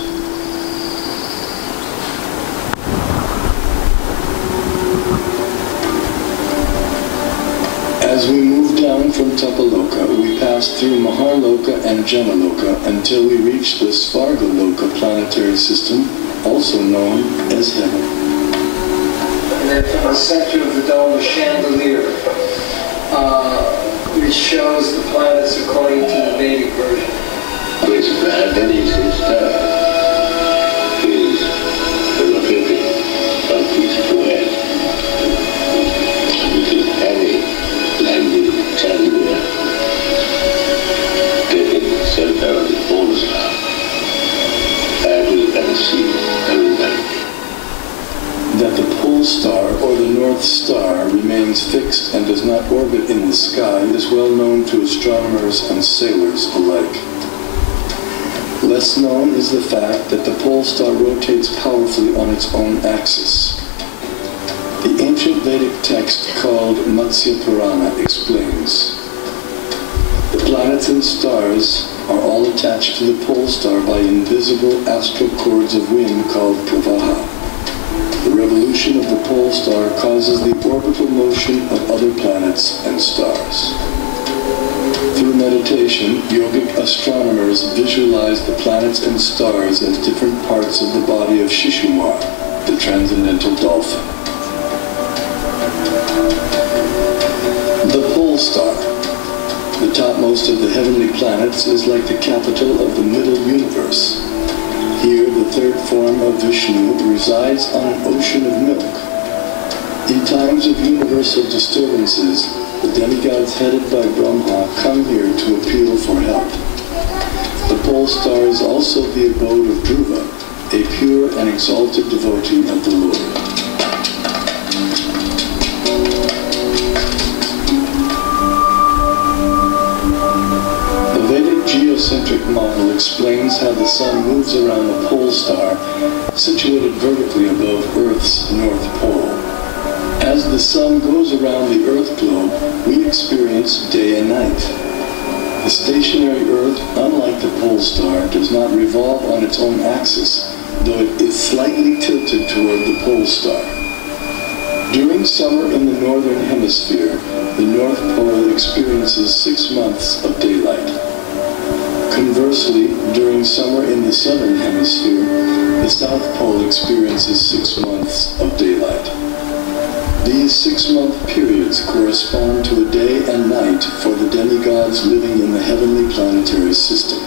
As we move down from Tapaloka, we pass through Maharloka and Janaloka until we reach the Svargaloka planetary system, also known as heaven. And then from the center of the dome, a chandelier, which shows the planets according to the Vedic version. Which beneath this star is the rotating of this square, which is heavy like the chandelier, taking itself out of the pole star, as we can see every night. That the pole star or the North Star remains fixed and does not orbit in the sky is well known to astronomers and sailors alike. Less known is the fact that the pole star rotates powerfully on its own axis. The ancient Vedic text called Matsya Purana explains, the planets and stars are all attached to the pole star by invisible astral cords of wind called pravaha. The revolution of the pole star causes the orbital motion of other planets and stars. Through meditation, yogic astronomers visualize the planets and stars as different parts of the body of Shishumar, the transcendental dolphin. The pole star, the topmost of the heavenly planets, is like the capital of the middle universe. Here, the third form of Vishnu resides on an ocean of milk. In times of universal disturbances, the demigods headed by Brahma come here to appeal for help. The pole star is also the abode of Dhruva, a pure and exalted devotee of the Lord. Geocentric model explains how the sun moves around the pole star situated vertically above Earth's north pole. As the sun goes around the Earth globe, we experience day and night. The stationary Earth, unlike the pole star, does not revolve on its own axis, though it is slightly tilted toward the pole star. During summer in the northern hemisphere, the North Pole experiences 6 months of daylight. Conversely, during summer in the southern hemisphere, the South Pole experiences 6 months of daylight. These 6-month periods correspond to a day and night for the demigods living in the heavenly planetary system.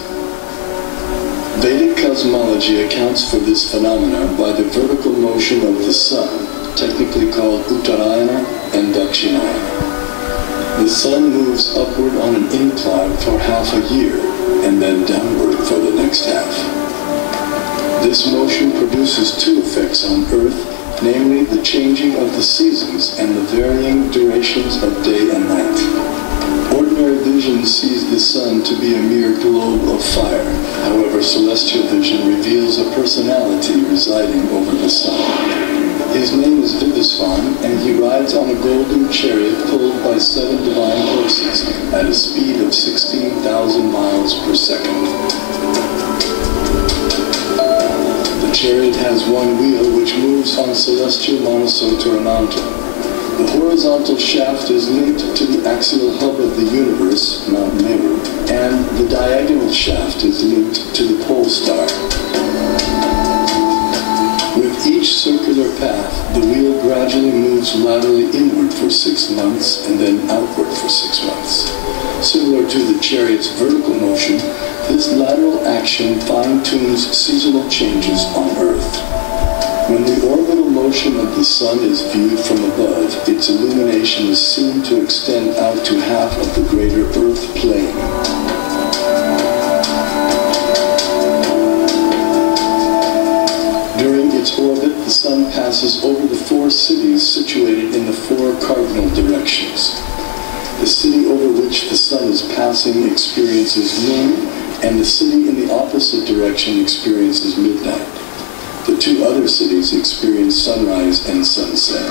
Vedic cosmology accounts for this phenomena by the vertical motion of the sun, technically called Uttarayana and Dakshinayana. The sun moves upward on an incline for half a year, and then downward for the next half. This motion produces 2 effects on Earth, namely the changing of the seasons and the varying durations of day and night. Ordinary vision sees the sun to be a mere globe of fire. However, celestial vision reveals a personality residing over the sun. His name is Vivasvan, and he rides on a golden chariot pulled by 7 divine horses at a speed of 16,000 miles per second. The chariot has 1 wheel which moves on celestial Manasotarananta. The horizontal shaft is linked to the axial hub of the universe, Mount Meru, and the diagonal shaft is linked to the pole star. With each circular path, the wheel gradually moves laterally inward for 6 months and then outward for 6 months. Similar to the chariot's vertical motion, this lateral action fine-tunes seasonal changes on Earth. When the orbital motion of the sun is viewed from above, its illumination is seen to extend out to half of the greater Earth plane. During its orbit, the sun passes over the 4 cities situated in the 4 cardinal directions. The city over which the sun is passing experiences noon, and the city in the opposite direction experiences midnight. The 2 other cities experience sunrise and sunset.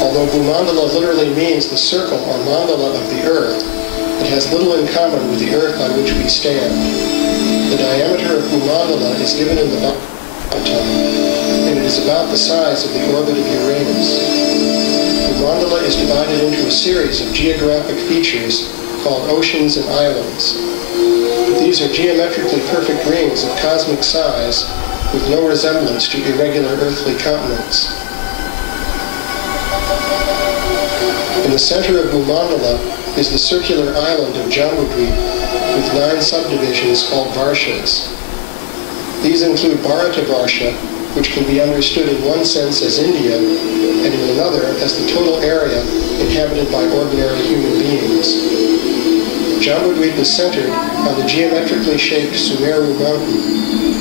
Although Bhumandala literally means the circle or mandala of the earth, it has little in common with the earth on which we stand. The diameter of Bhumandala is given in the Bhagavatam, and it is about the size of the orbit of Uranus. Bhumandala is divided into a series of geographic features called oceans and islands. These are geometrically perfect rings of cosmic size with no resemblance to irregular earthly continents. In the center of Bhumandala is the circular island of Jambudvip with 9 subdivisions called Varshas. These include Bharatavarsha, which can be understood in one sense as India, and in another as the total area inhabited by ordinary human beings. Jambudvip is centered on the geometrically shaped Sumeru mountain,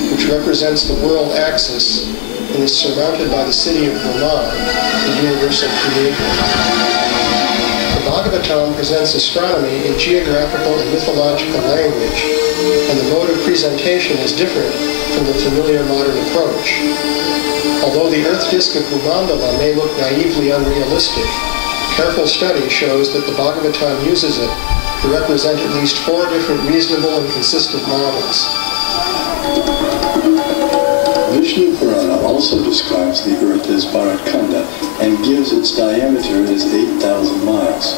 which represents the world axis and is surmounted by the city of Brahma, the universal creator. The Bhagavatam presents astronomy in geographical and mythological language, and the mode of presentation is different from the familiar modern approach. Although the earth disk of Bhumandala may look naively unrealistic, careful study shows that the Bhagavatam uses it to represent at least 4 different reasonable and consistent models. Vishnu Purana also describes the earth as Bharatkanda and gives its diameter as 8,000 miles.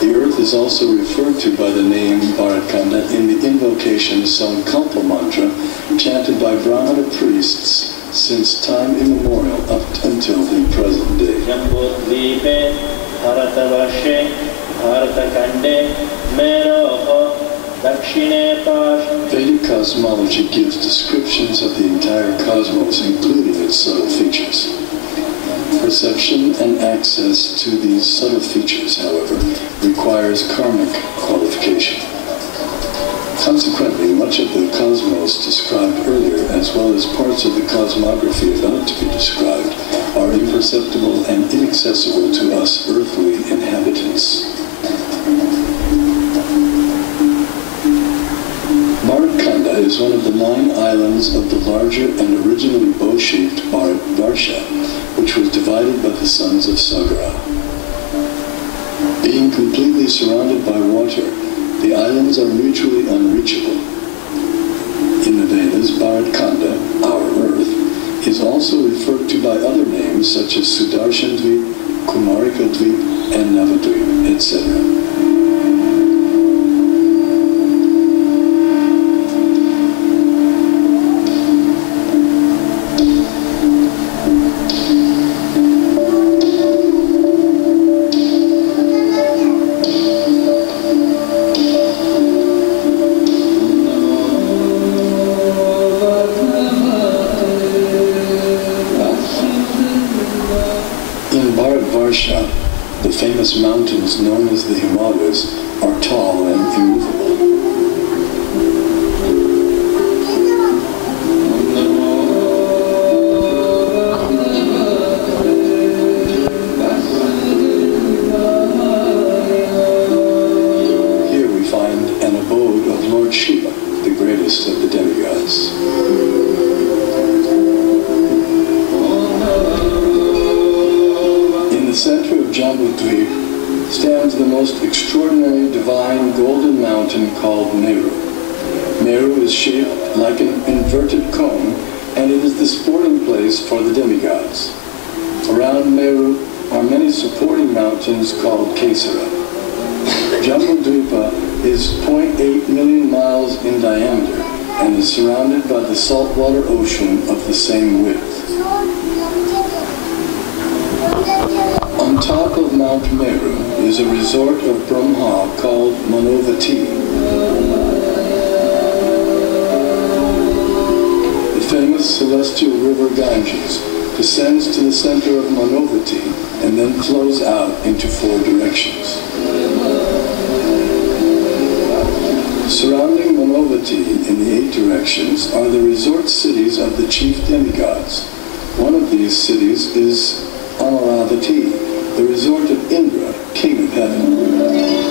The earth is also referred to by the name Bharatkanda in the invocation Sankalpa mantra chanted by Brahmana priests since time immemorial up until the present day. Vedic cosmology gives descriptions of the entire cosmos, including its subtle features. Perception and access to these subtle features, however, requires karmic qualification. Consequently, much of the cosmos described earlier, as well as parts of the cosmography about to be described, are imperceptible and inaccessible to us earthly inhabitants. Bharatkanda is one of the 9 islands of the larger and originally bow-shaped Bharatvarsha, which was divided by the sons of Sagara. Being completely surrounded by water, the islands are mutually unreachable. In the Vedas, Bharatkanda, our earth, is also referred to by other names such as Sudarshan Dvip, Kumarika Dvip, and Navadvip, etc. The famous mountains known as the Himalayas are tall and immovable. Here we find an abode of Lord Shiva, the greatest of the demigods. In the center of Jambudvip stands the most extraordinary divine golden mountain called Meru. Meru is shaped like an inverted cone, and it is the sporting place for the demigods. Around Meru are many supporting mountains called Kesara. Jambudvipa is 0.8 million miles in diameter and is surrounded by the saltwater ocean of the same width. On top of Mount Meru is a resort of Brahma called Manovati. The famous celestial river Ganges descends to the center of Manavati and then flows out into 4 directions. Surrounding Manavati in the 8 directions are the resort cities of the chief demigods. One of these cities is Amaravati, the resort of Indra, king of heaven.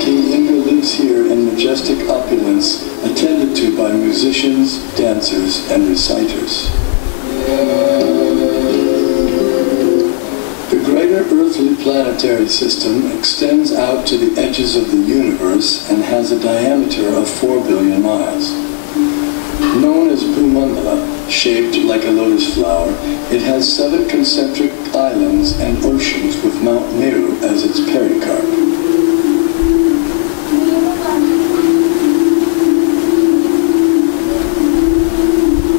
King Indra lives here in majestic opulence, attended to by musicians, dancers, and reciters. The greater earthly planetary system extends out to the edges of the universe and has a diameter of 4 billion miles. Known as Bhumandala, shaped like a lotus flower, it has 7 concentric islands and oceans with Mount Meru as its pericarp.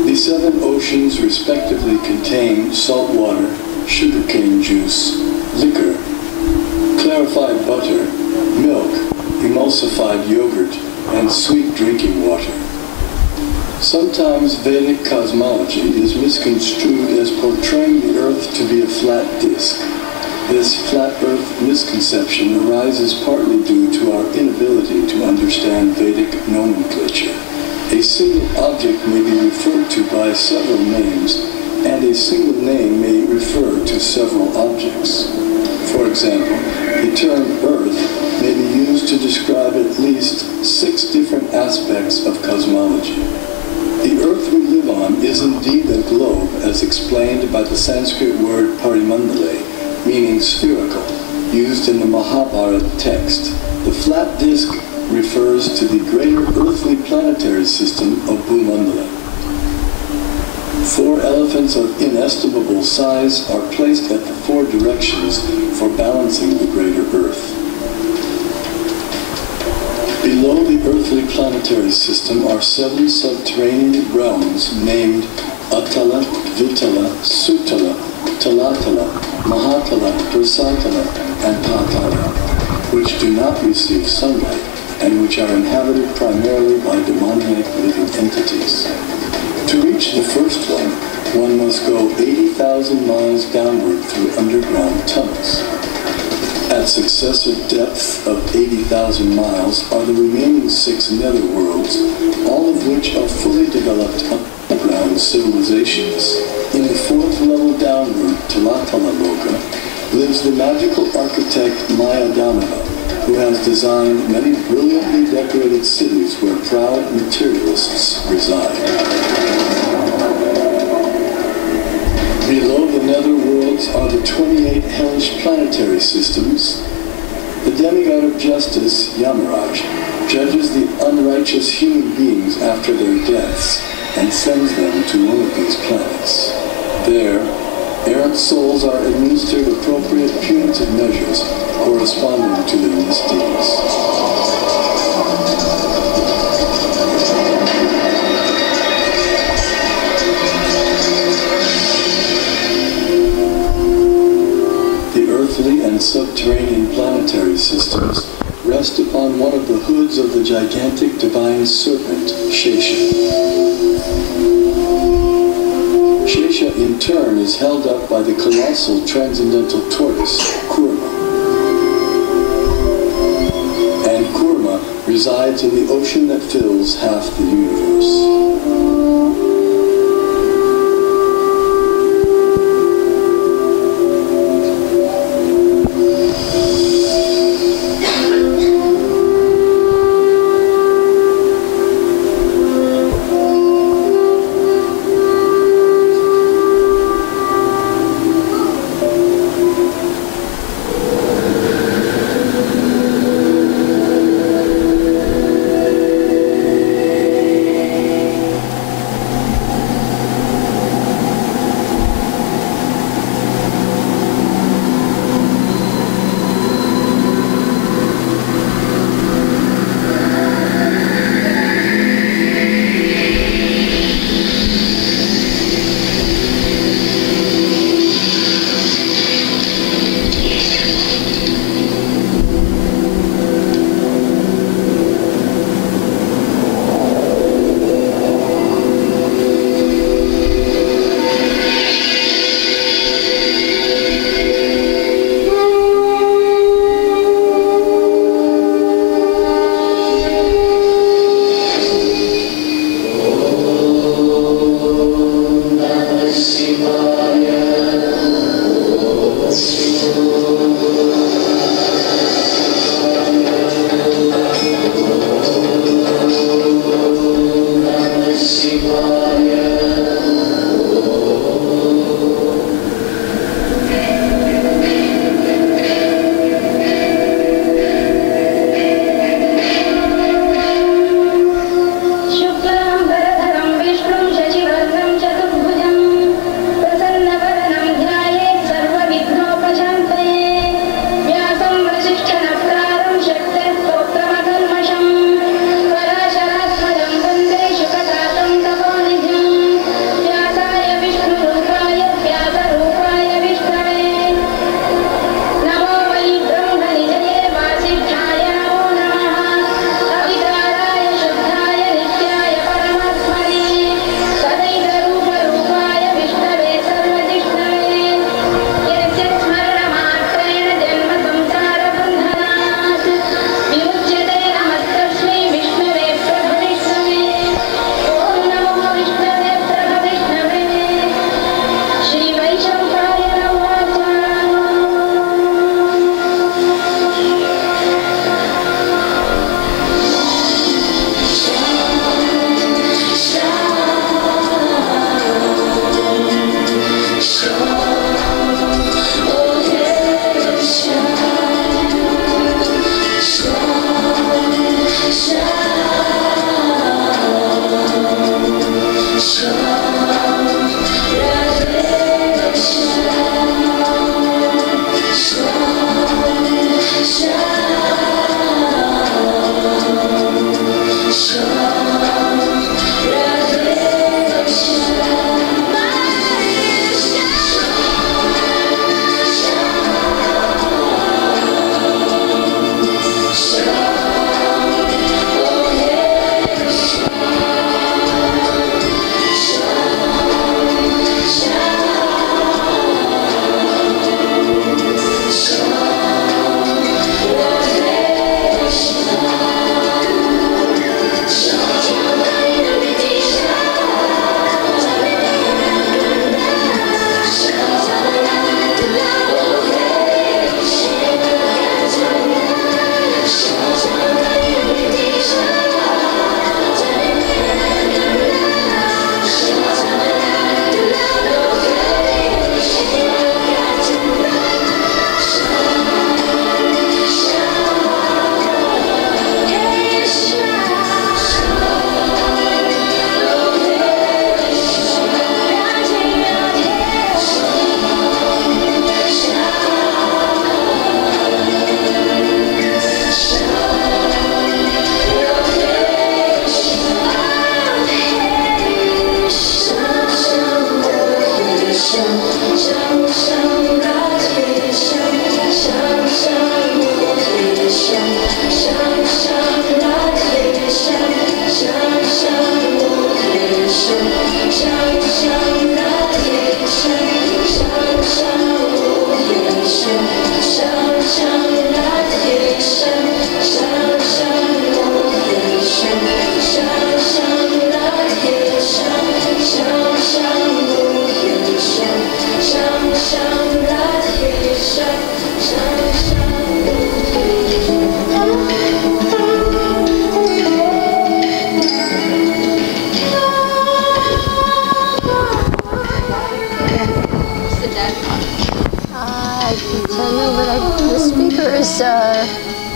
The 7 oceans respectively contain salt water, sugarcane juice, liquor, clarified butter, milk, emulsified yogurt, and sweet drinking water. Sometimes Vedic cosmology is misconstrued as portraying the Earth to be a flat disk. This flat Earth misconception arises partly due to our inability to understand Vedic nomenclature. A single object may be referred to by several names, and a single name may refer to several objects. For example, the term Earth may be used to describe at least 6 different aspects of cosmology. The Earth we live on is indeed a globe, as explained by the Sanskrit word parimandale, meaning spherical, used in the Mahabharata text. The flat disk refers to the greater earthly planetary system of Bhumandala. 4 elephants of inestimable size are placed at the 4 directions for balancing the greater Earth. Below the earthly planetary system are 7 subterranean realms named Atala, Vitala, Sutala, Talatala, Mahatala, Prasatala, and Patala, which do not receive sunlight and which are inhabited primarily by demoniac living entities. To reach the first one must go 80,000 miles downward through underground tunnels. At successive depths of 80,000 miles are the remaining 6 netherworlds, all of which are fully developed underground civilizations. In the 4th level downward, Talatala Loka, lives the magical architect Mayadhanava, who has designed many brilliantly decorated cities where proud materialists reside. Below the netherworlds are the 28 hellish planetary systems. The demigod of justice, Yamaraj, judges the unrighteous human beings after their deaths and sends them to one of these planets. There, errant souls are administered appropriate punitive measures corresponding to their misdeeds. And subterranean planetary systems rest upon one of the hoods of the gigantic divine serpent, Shesha. Shesha, in turn, is held up by the colossal transcendental tortoise, Kurma. And Kurma resides in the ocean that fills half the universe.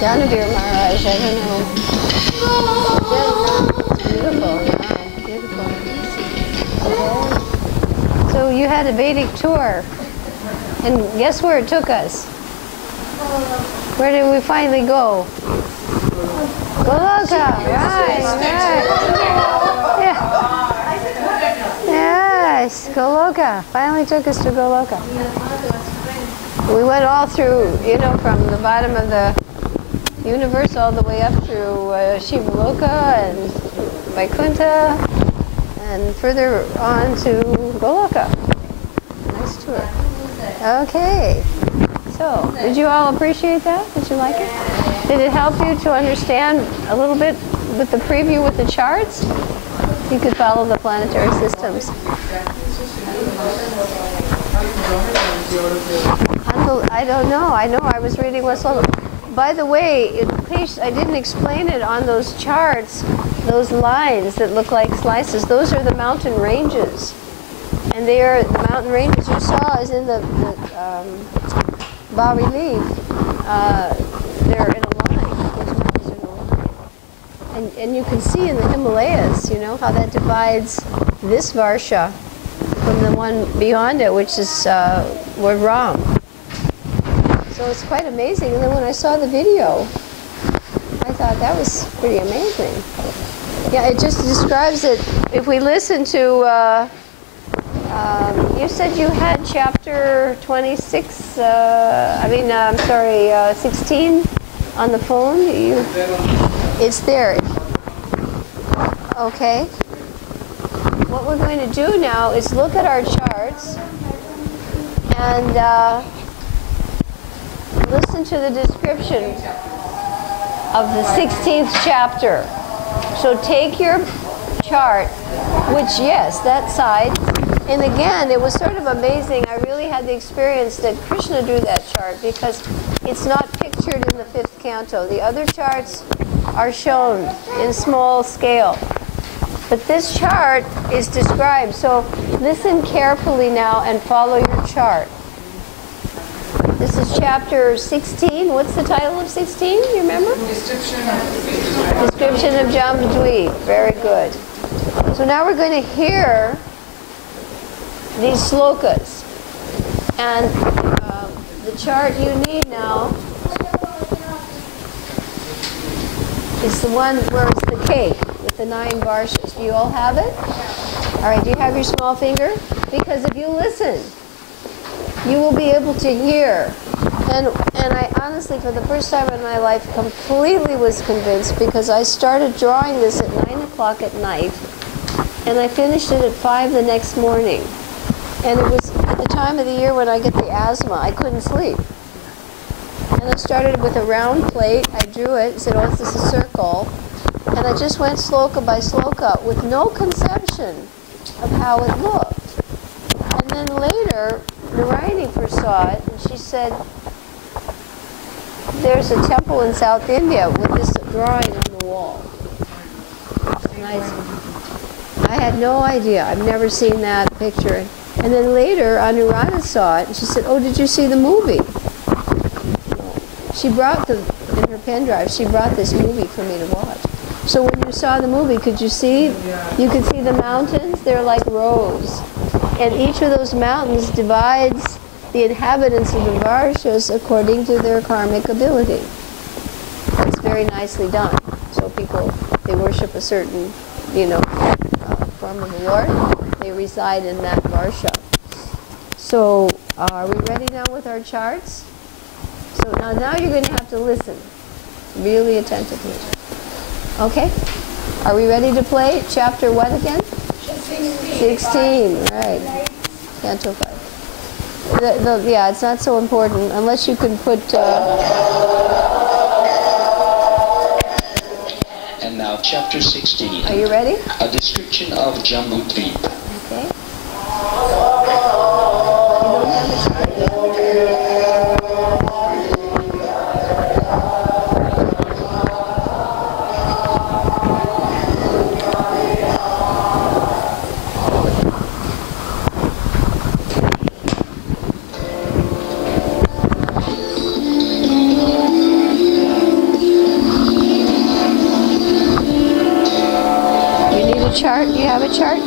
Danavir Maharaj, I don't know. Beautiful, yeah, beautiful. Okay. So you had a Vedic tour, and guess where it took us? Where did we finally go? Goloka, right. Yeah. Yes, Goloka. Finally took us to Goloka. We went all through, you know, from the bottom of the universe all the way up through Shivaloka and Vaikuntha and further on to Goloka. Nice tour. Okay. So, did you all appreciate that? Did you like it? Did it help you to understand a little bit with the preview with the charts? You could follow the planetary systems. I don't know. I know I was reading what's on. By the way, in case I didn't explain it on those charts, those lines that look like slices, those are the mountain ranges. And they are the mountain ranges you saw is in the bas-relief. They're in a line. Those mountains are in a line. And you can see in the Himalayas, you know, how that divides this Varsha from the one beyond it, which is where Ram. So it's quite amazing. And then when I saw the video, I thought that was pretty amazing. Yeah, it just describes it. If we listen to, you said you had chapter 26, 16 on the phone. It's there. Okay. What we're going to do now is look at our charts and listen to the description of the 16th chapter. So take your chart, which, yes, that side. And again, it was sort of amazing. I really had the experience that Krishna drew that chart because it's not pictured in the 5th canto. The other charts are shown in small scale. But this chart is described. So listen carefully now and follow your chart. This is chapter 16. What's the title of 16? You remember? Description of Jambudvip. Very good. So now we're going to hear these slokas. And the chart you need now is the one where it's the cake with the 9 varshas. Do you all have it? All right, do you have your small finger? Because if you listen, you will be able to hear. And I honestly, for the first time in my life, completely was convinced, because I started drawing this at 9 o'clock at night, and I finished it at 5 the next morning. And it was at the time of the year when I get the asthma. I couldn't sleep. And I started with a round plate. I drew it, said, oh, this is a circle. And I just went sloka by sloka with no conception of how it looked. And then later, Narayani first saw it, and she said, there's a temple in South India with this drawing on the wall. And I had no idea. I've never seen that picture. And then later, Anuradha saw it, and she said, oh, did you see the movie? She brought in her pen drive, she brought this movie for me to watch. So when you saw the movie, could you see? You could see the mountains. They're like rows. And each of those mountains divides the inhabitants of the Varshas according to their karmic ability. It's very nicely done. So people, they worship a certain, form of the Lord. They reside in that Varsha. So are we ready now with our charts? So now you're going to have to listen really attentively. Okay? Are we ready to play? Chapter what again? 16. Right. Canto 5. Yeah, it's not so important unless you can put... And now chapter 16. Are you ready? A description of Jambudvip. Okay. You don't have a chart yet? Chart? You have a chart?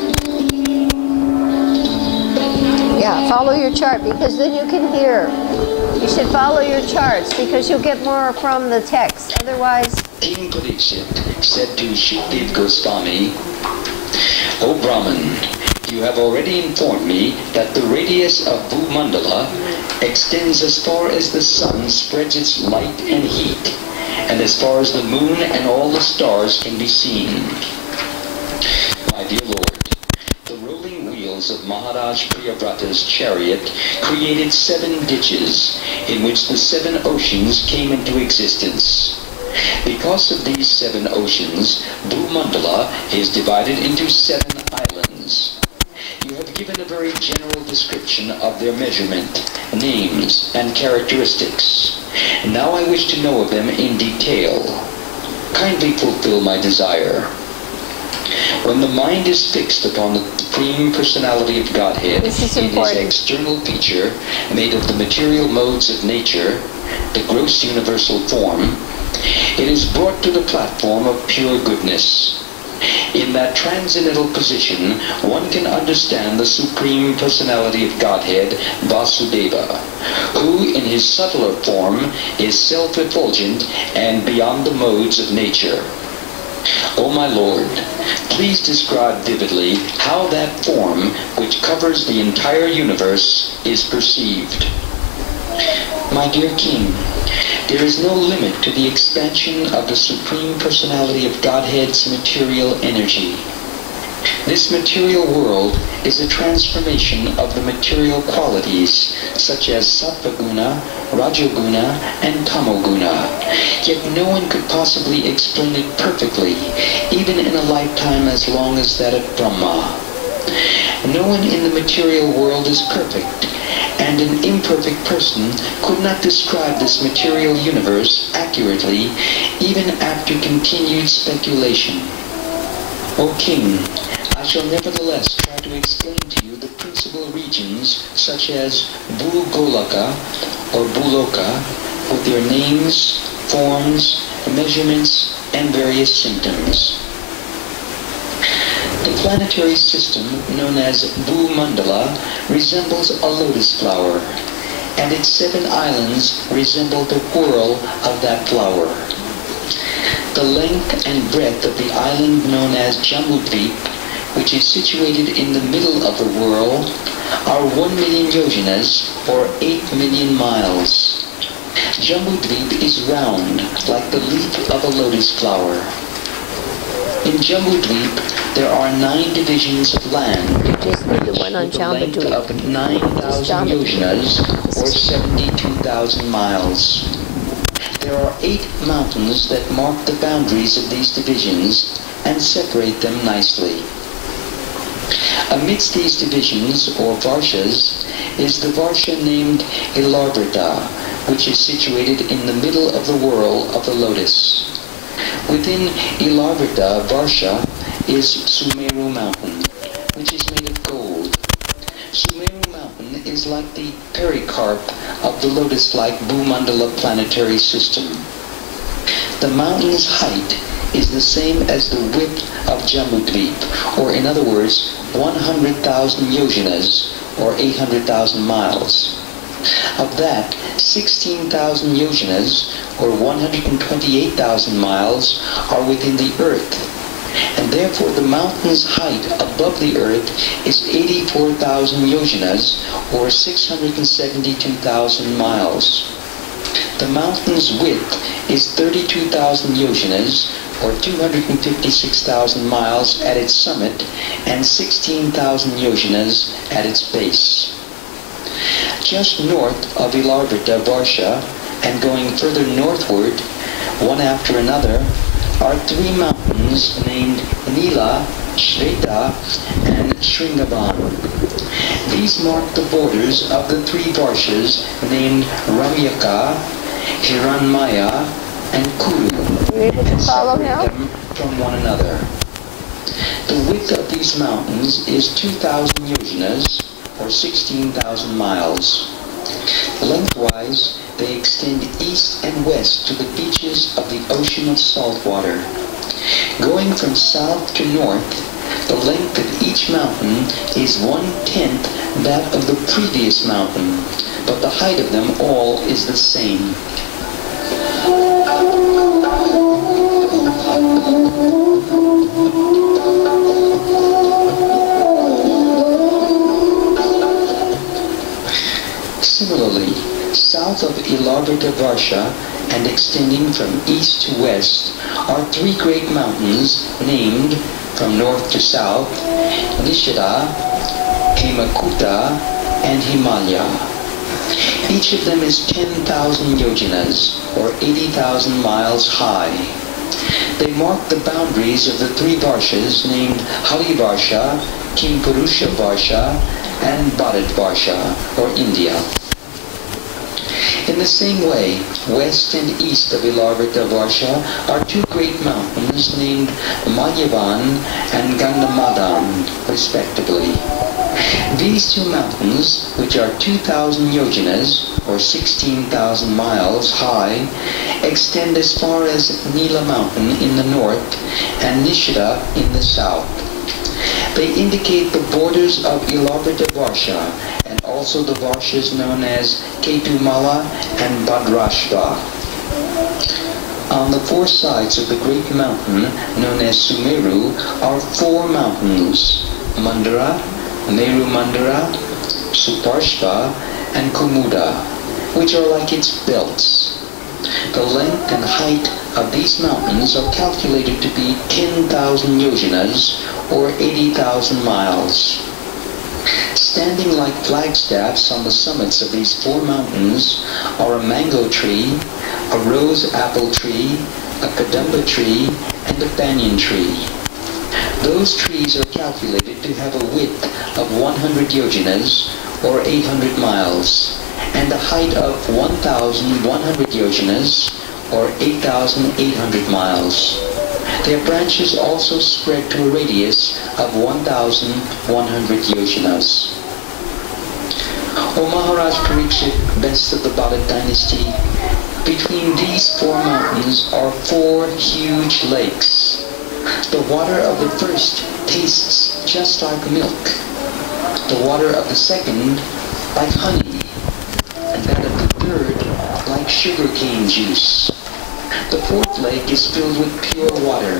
Yeah, follow your chart, because then you can hear. You should follow your charts because you'll get more from the text. Otherwise... King Parikshit said to Shukdev Goswami, O Brahman, you have already informed me that the radius of Bhumandala extends as far as the sun spreads its light and heat, and as far as the moon and all the stars can be seen. My dear Lord, the rolling wheels of Maharaj Priyavrata's chariot created 7 ditches in which the 7 oceans came into existence. Because of these 7 oceans, Bhumandala is divided into 7 islands. You have given a very general description of their measurement, names, and characteristics. Now I wish to know of them in detail. Kindly fulfill my desire. When the mind is fixed upon the Supreme Personality of Godhead in His external feature, made of the material modes of nature, the gross universal form, it is brought to the platform of pure goodness. In that transcendental position, one can understand the Supreme Personality of Godhead, Vasudeva, who in his subtler form is self-effulgent and beyond the modes of nature. O my Lord, please describe vividly how that form, which covers the entire universe, is perceived. My dear King, there is no limit to the expansion of the Supreme Personality of Godhead's material energy. This material world is a transformation of the material qualities, such as Sattva-guna, Rajoguna, and Tamoguna. Yet no one could possibly explain it perfectly, even in a lifetime as long as that of Brahma. No one in the material world is perfect, and an imperfect person could not describe this material universe accurately, even after continued speculation. O King, I shall nevertheless try to explain to you the principal regions, such as Bhugolaka or Bhuloka, with their names, forms, measurements, and various symptoms. The planetary system, known as Bhumandala, resembles a lotus flower, and its 7 islands resemble the whorl of that flower. The length and breadth of the island known as Jambudvip, which is situated in the middle of the whorl, are 1 million yojanas, or 8 million miles. Jambudvip is round, like the leaf of a lotus flower. In Jambudvip, there are 9 divisions of land, Just need the one on with a length Jambudvip. of 9,000 yojanas, or 72,000 miles. There are 8 mountains that mark the boundaries of these divisions and separate them nicely. Amidst these divisions, or varshas, is the varsha named Ilarvrita, which is situated in the middle of the whorl of the lotus. Within Ilarvrita varsha is Sumeru mountain, which is made of gold. Sumeru mountain is like the pericarp of the lotus-like Bhumandala planetary system. The mountain's height is the same as the width of Jambudvip, or in other words, 100,000 yojanas, or 800,000 miles. Of that, 16,000 yojanas, or 128,000 miles, are within the earth, and therefore the mountain's height above the earth is 84,000 yojanas, or 672,000 miles. The mountain's width is 32,000 yojanas, or 256,000 miles at its summit, and 16,000 yojanas at its base. Just north of Ilarvrita varsha, and going further northward, one after another, are 3 mountains named Nila, Shveta, and Shringavan. These mark the borders of the 3 varshas named Ramyaka, Hiranmaya, and Kuru, You able to and follow separate now? them from one another. The width of these mountains is 2,000 yojanas, or 16,000 miles. Lengthwise, they extend east and west to the beaches of the ocean of salt water. Going from south to north, the length of each mountain is 1/10 that of the previous mountain, but the height of them all is the same. Similarly, south of Ilarvrita varsha and extending from east to west are 3 great mountains named, from north to south, Nishada, Hemakuta, and Himalaya. Each of them is 10,000 yojanas, or 80,000 miles high. They mark the boundaries of the 3 varshas named Harivarsha, Kimpurusha varsha, and Bharat varsha, or India. In the same way, west and east of Ilarvrita varsha are 2 great mountains named Madhyavan and Gandhamadan, respectively. These 2 mountains, which are 2,000 yojanas, or 16,000 miles high, extend as far as Nila mountain in the north and Nishada in the south. They indicate the borders of Ilarvrita varsha, and also the varshas known as Ketumala and Bhadrashva. On the 4 sides of the great mountain, known as Sumeru, are 4 mountains: Mandara, Meru Mandara, Suparshva, and Kumuda, which are like its belts. The length and height of these mountains are calculated to be 10,000 yojanas, or 80,000 miles. Standing like flagstaffs on the summits of these 4 mountains are a mango tree, a rose apple tree, a kadamba tree, and a banyan tree. Those trees are calculated to have a width of 100 yojanas, or 800 miles, and a height of 1,100 yojanas, or 8,800 miles. Their branches also spread to a radius of 1,100 yojanas. O Maharaj Parikshit, best of the Bharat dynasty, between these 4 mountains are 4 huge lakes. The water of the first tastes just like milk, the water of the second like honey, and that of the third like sugarcane juice. The fourth lake is filled with pure water.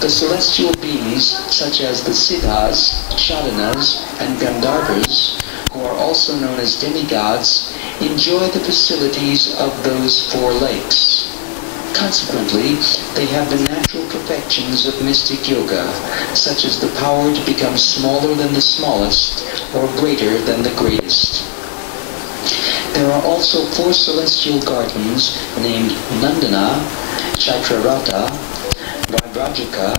The celestial beings, such as the Siddhas, Shadanas, and Gandharvas, who are also known as demigods, enjoy the facilities of those four lakes. Consequently, they have the natural perfections of mystic yoga, such as the power to become smaller than the smallest, or greater than the greatest. There are also four celestial gardens named Nandana, Chaitrarata, Vaibrajaka,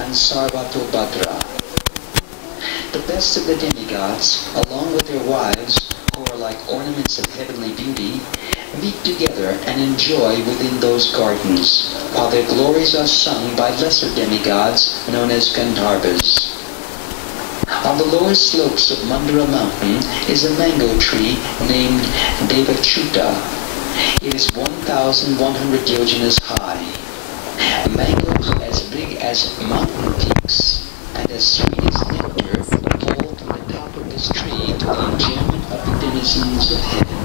and Sarvatobhadra. The best of the demigods, along with their wives, who are like ornaments of heavenly beauty, meet together and enjoy within those gardens, while their glories are sung by lesser demigods known as Gandharvas. On the lower slopes of Mandara mountain is a mango tree named Devachuta. It is 1,100 yojanas high. Mangoes as big as mountain peaks and as sweet as nectar fall from the top of this tree to the enjoyment of the denizens of heaven.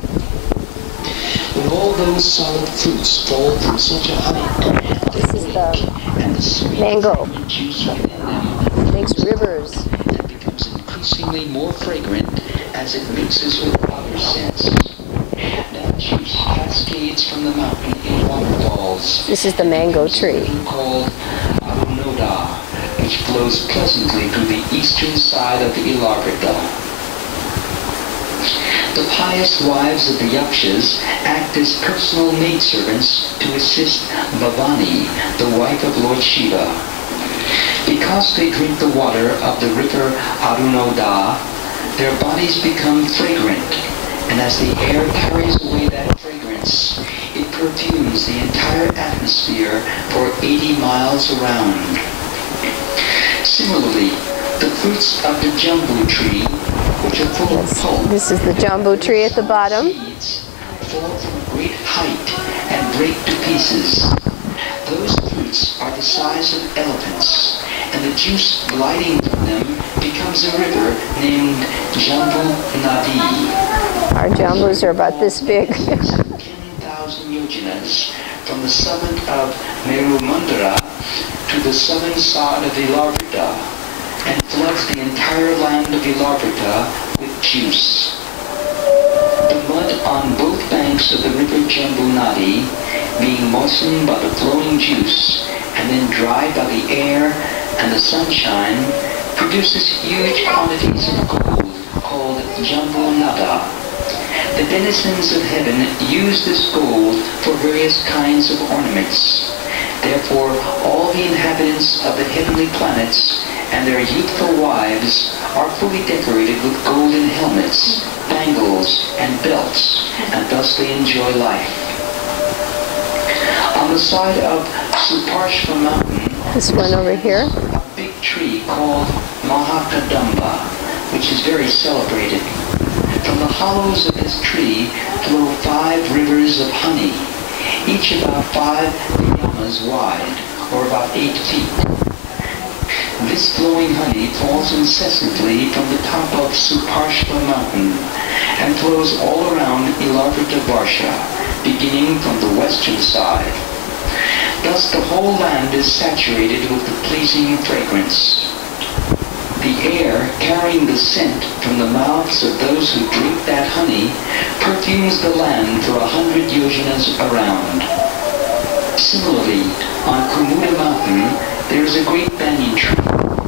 When all those solid fruits fall from such a height, This is the mango. juice within them Makes rivers. and becomes increasingly more fragrant as it mixes with other scents. That juice cascades from the mountain in waterfalls. This is the mango tree. Called Arunoda, which flows pleasantly through the eastern side of the Ilarvrita. The pious wives of the Yakshas act as personal maidservants to assist Bhavani, the wife of Lord Shiva. Because they drink the water of the river Arunoda, their bodies become fragrant, and as the air carries away that fragrance, it perfumes the entire atmosphere for 80 miles around. Similarly, the fruits of the jambu tree, which are full of pulp, This is the jambu tree at the bottom. seeds, fall from great height and break to pieces. Those fruits are the size of elephants, and the juice gliding from them becomes a river named Jambu Nadi. Our jambus are about this big. 10,000 yojanas from the summit of Merumandara to the southern side of Ilarvrita, and floods the entire land of Ilarvrita with juice. The mud on both banks of the river Jambu Nadi, being moistened by the flowing juice and then dried by the air and the sunshine, produces huge quantities of gold called Jambu Nada. The denizens of heaven use this gold for various kinds of ornaments. Therefore, all the inhabitants of the heavenly planets and their youthful wives are fully decorated with golden helmets, bangles, and belts, and thus they enjoy life. On the side of Suparshva mountain, This one over here. a big tree called Mahakadamba, which is very celebrated. From the hollows of this tree flow 5 rivers of honey, each about 5 yamas wide, or about 8 feet. This flowing honey falls incessantly from the top of Suparshva mountain and flows all around Ilarvrita Varsha, beginning from the western side. Thus the whole land is saturated with the pleasing fragrance. The air, carrying the scent from the mouths of those who drink that honey, perfumes the land for 100 yojanas around. Similarly, on Kumuda mountain, there is a great banyan tree.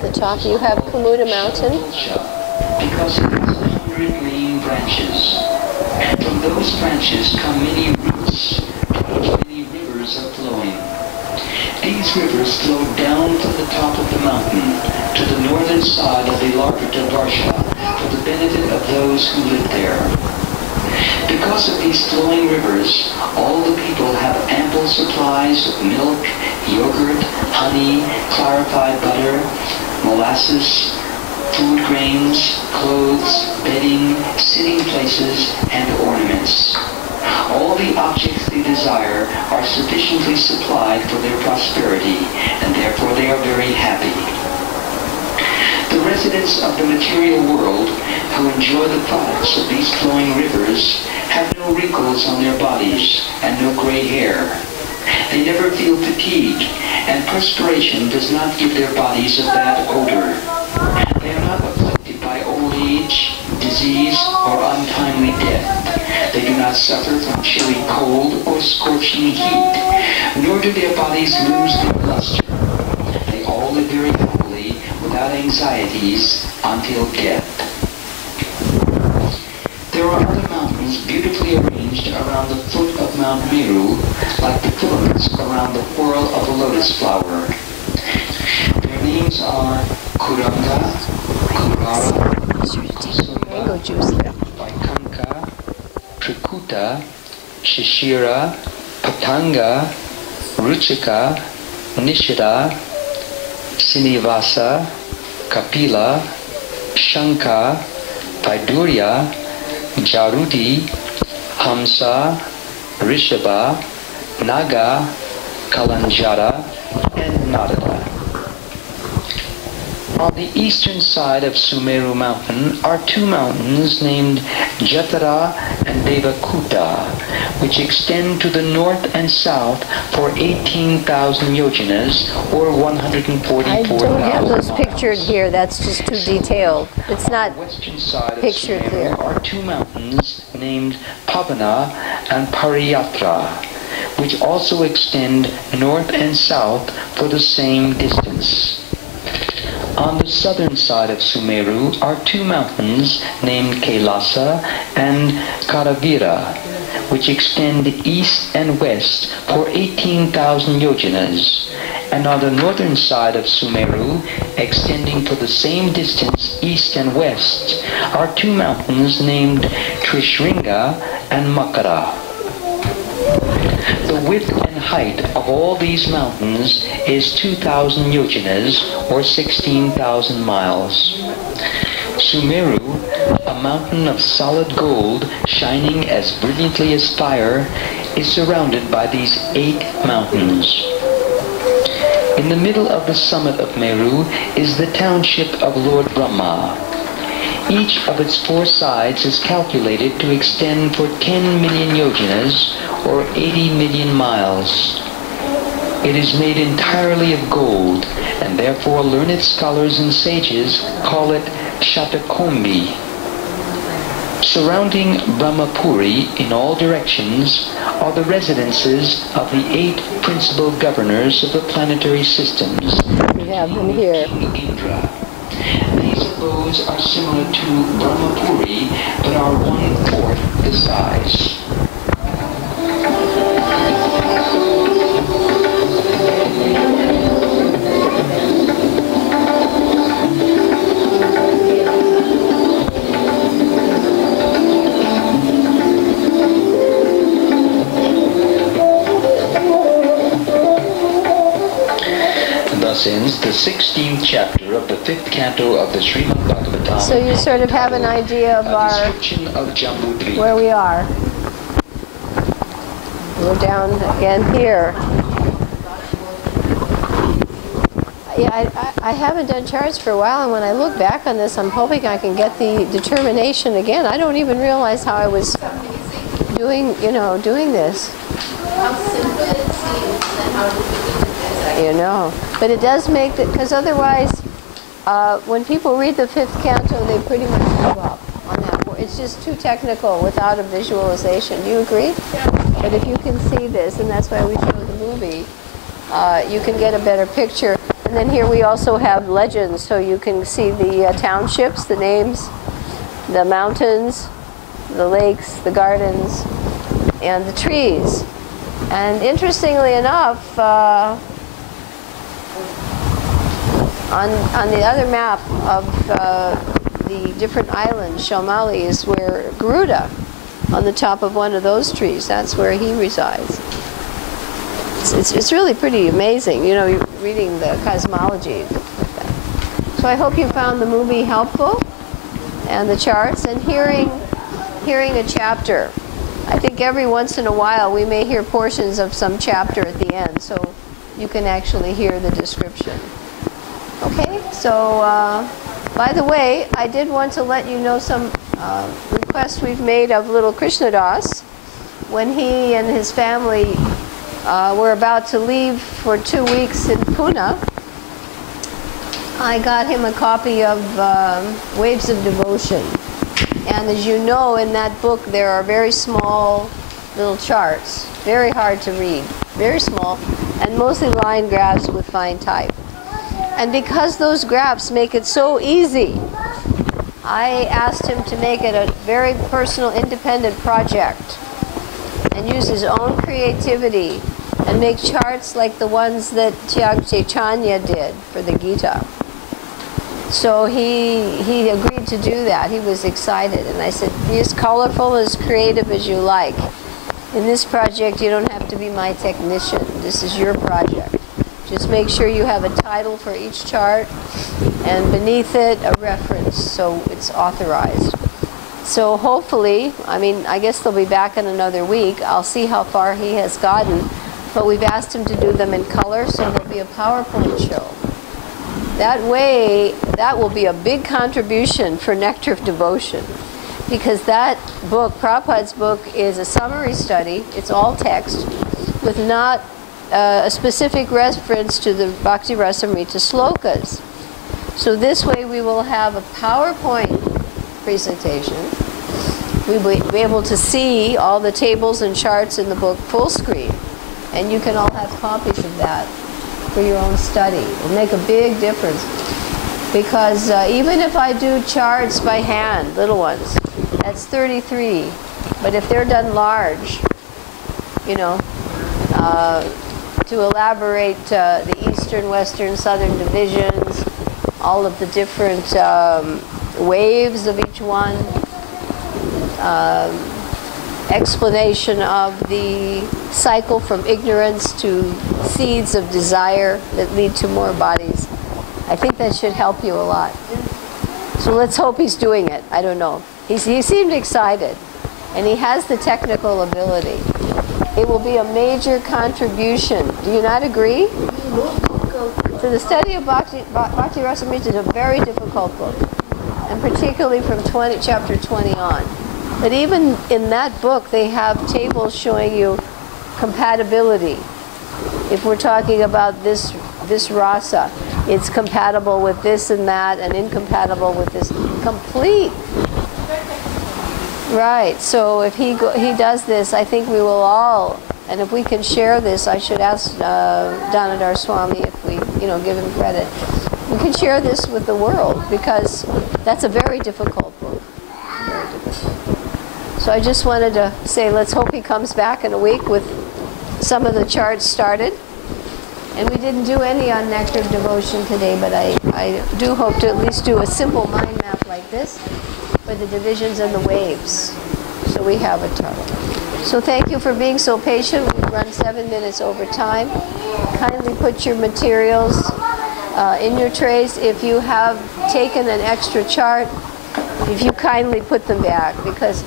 The top you have Kumuda Mountain. Because it has 100 main branches. From those branches come many roots, to which many rivers are flowing. These rivers flow down from the top of the mountain to the northern side of Ilarvrita Varsha for the benefit of those who live there. Because of these flowing rivers, all the people have ample supplies of milk, yogurt, honey, clarified butter, molasses, food grains, clothes, bedding, sitting places, and ornaments. All the objects they desire are sufficiently supplied for their prosperity, and therefore they are very happy. The residents of the material world who enjoy the products of these flowing rivers have no wrinkles on their bodies and no gray hair. They never feel fatigue, and perspiration does not give their bodies a bad odor. They are not afflicted by old age, disease, or untimely death. They do not suffer from chilly cold or scorching heat, nor do their bodies lose their luster. They all live very happily, without anxieties, until death. There are other mountains beautifully arranged around the foot of Mount Meru, like the filaments around the whorl of a lotus flower. Their names are Kuranga, Kurara, Mango juice there. Vaikanka, Trikuta, Shishira, Patanga, Ruchika, Nishida, Srinivasa, Kapila, Shanka, Vaidurya, Jarudi, Hamsa, Rishabha, Naga, Kalanjara, and Narada. On the eastern side of Sumeru mountain are two mountains named Jatara and Devakuta, which extend to the north and south for 18,000 yojanas, or 144,000 I don't have those miles. pictured here. That's just too detailed. It's not On the western side of pictured Sumeru here. are two mountains named Pavana and Pariyatra, which also extend north and south for the same distance. On the southern side of Sumeru are two mountains named Kailasa and Karavira, which extend east and west for 18,000 yojanas. And on the northern side of Sumeru, extending for the same distance east and west, are two mountains named Trishringa and Makara. The width and height of all these mountains is 2,000 yojanas, or 16,000 miles. Sumeru, a mountain of solid gold shining as brilliantly as fire, is surrounded by these 8 mountains. In the middle of the summit of Meru is the township of Lord Brahma. Each of its 4 sides is calculated to extend for 10 million yojanas, or 80 million miles. It is made entirely of gold, and therefore learned scholars and sages call it Shatakombi. Surrounding Brahmapuri in all directions are the residences of the 8 principal governors of the planetary systems. We have them here. King Indra. These abodes are similar to Brahmapuri, but are 1/4 the size. Thus ends the 16th chapter of the 5th canto of the Srimad Bhagavatam. So you sort of have an idea of A description of Jambudvipa. where we are. We're down again here. Yeah, I haven't done charts for a while, and when I look back on this, I'm hoping I can get the determination again. I don't even realize how I was doing this. How simple it seems and how difficult it is. But it does make it, because otherwise, when people read the 5th canto, they pretty much give up on that. It's just too technical without a visualization. Do you agree? But if you can see this, and that's why we showed the movie, you can get a better picture. And then here we also have legends, so you can see the townships, the names, the mountains, the lakes, the gardens, and the trees. And interestingly enough, on the other map of the different islands, Shalmali is where Garuda, on the top of one of those trees, that's where he resides. It's really pretty amazing, you're reading the cosmology. So I hope you found the movie helpful, and the charts, and hearing a chapter. I think every once in a while we may hear portions of some chapter at the end, so you can actually hear the description. Okay, so By the way, I did want to let you know some requests we've made of little Krishnadas. When he and his family were about to leave for 2 weeks in Pune, I got him a copy of Waves of Devotion. And as you know, in that book there are very small little charts, very hard to read, very small, and mostly line graphs with fine type. And because those graphs make it so easy, I asked him to make it a very personal, independent project and use his own creativity and make charts like the ones that Tyag Chaitanya did for the Gita. So he agreed to do that. He was excited. And I said, be as colorful, as creative as you like. In this project, you don't have to be my technician. This is your project. Just make sure you have a title for each chart, and beneath it, a reference, so it's authorized. So hopefully, I guess they'll be back in another week. I'll see how far he has gotten. But we've asked him to do them in color, so there'll be a PowerPoint show. That way, that will be a big contribution for Nectar of Devotion. Because that book, Prabhupada's book, is a summary study. It's all text, with not a specific reference to the Bhakti Rasamrita slokas. So this way we will have a PowerPoint presentation. We will be able to see all the tables and charts in the book full screen. And you can all have copies of that for your own study. It will make a big difference. Because even if I do charts by hand, little ones, that's 33. But if they're done large, to elaborate the eastern, western, southern divisions, all of the different waves of each one, explanation of the cycle from ignorance to seeds of desire that lead to more bodies. I think that should help you a lot. So let's hope he's doing it. I don't know. He seemed excited, and he has the technical ability. It will be a major contribution. Do you not agree? So the study of Bhakti Rasamrita is a very difficult book, and particularly from chapter 20 on. But even in that book, they have tables showing you compatibility. If we're talking about this rasa, it's compatible with this and that, and incompatible with this. Complete. Right. So if he does this, I think we will all, and if we can share this, I should ask Damodar Swami if we, give him credit. We can share this with the world, because that's a very difficult book. Very difficult. So I just wanted to say, let's hope he comes back in a week with some of the charts started. And we didn't do any on Nectar of Devotion today, but I do hope to at least do a simple mind map like this for the divisions and the waves. So we have a chart. So thank you for being so patient. We've run 7 minutes over time. Kindly put your materials in your trays. If you have taken an extra chart, if you kindly put them back, because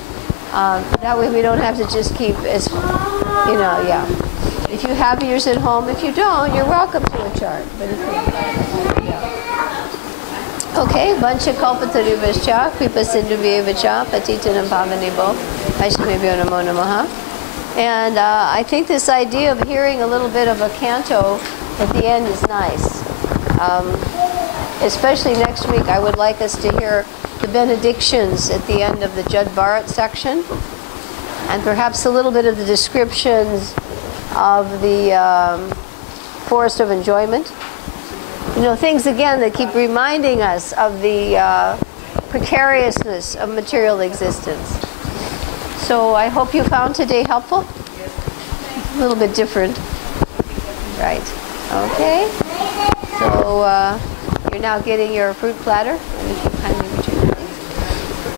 that way we don't have to just keep as, yeah. If you have yours at home, if you don't, you're welcome to a chart. But if you, yeah. Okay, Vancha Kalpatarubhascha, Kripa Sindhubhyevacha, Patitanam Pavanibho, Vaishnavibhyo Namo Namaha. And I think this idea of hearing a little bit of a canto at the end is nice. Especially next week, I would like us to hear the benedictions at the end of the Jad Bharat section, and perhaps a little bit of the descriptions of the Forest of Enjoyment. Things again that keep reminding us of the precariousness of material existence. So I hope you found today helpful. A little bit different. Right. Okay. So you're now getting your fruit platter. And if you kindly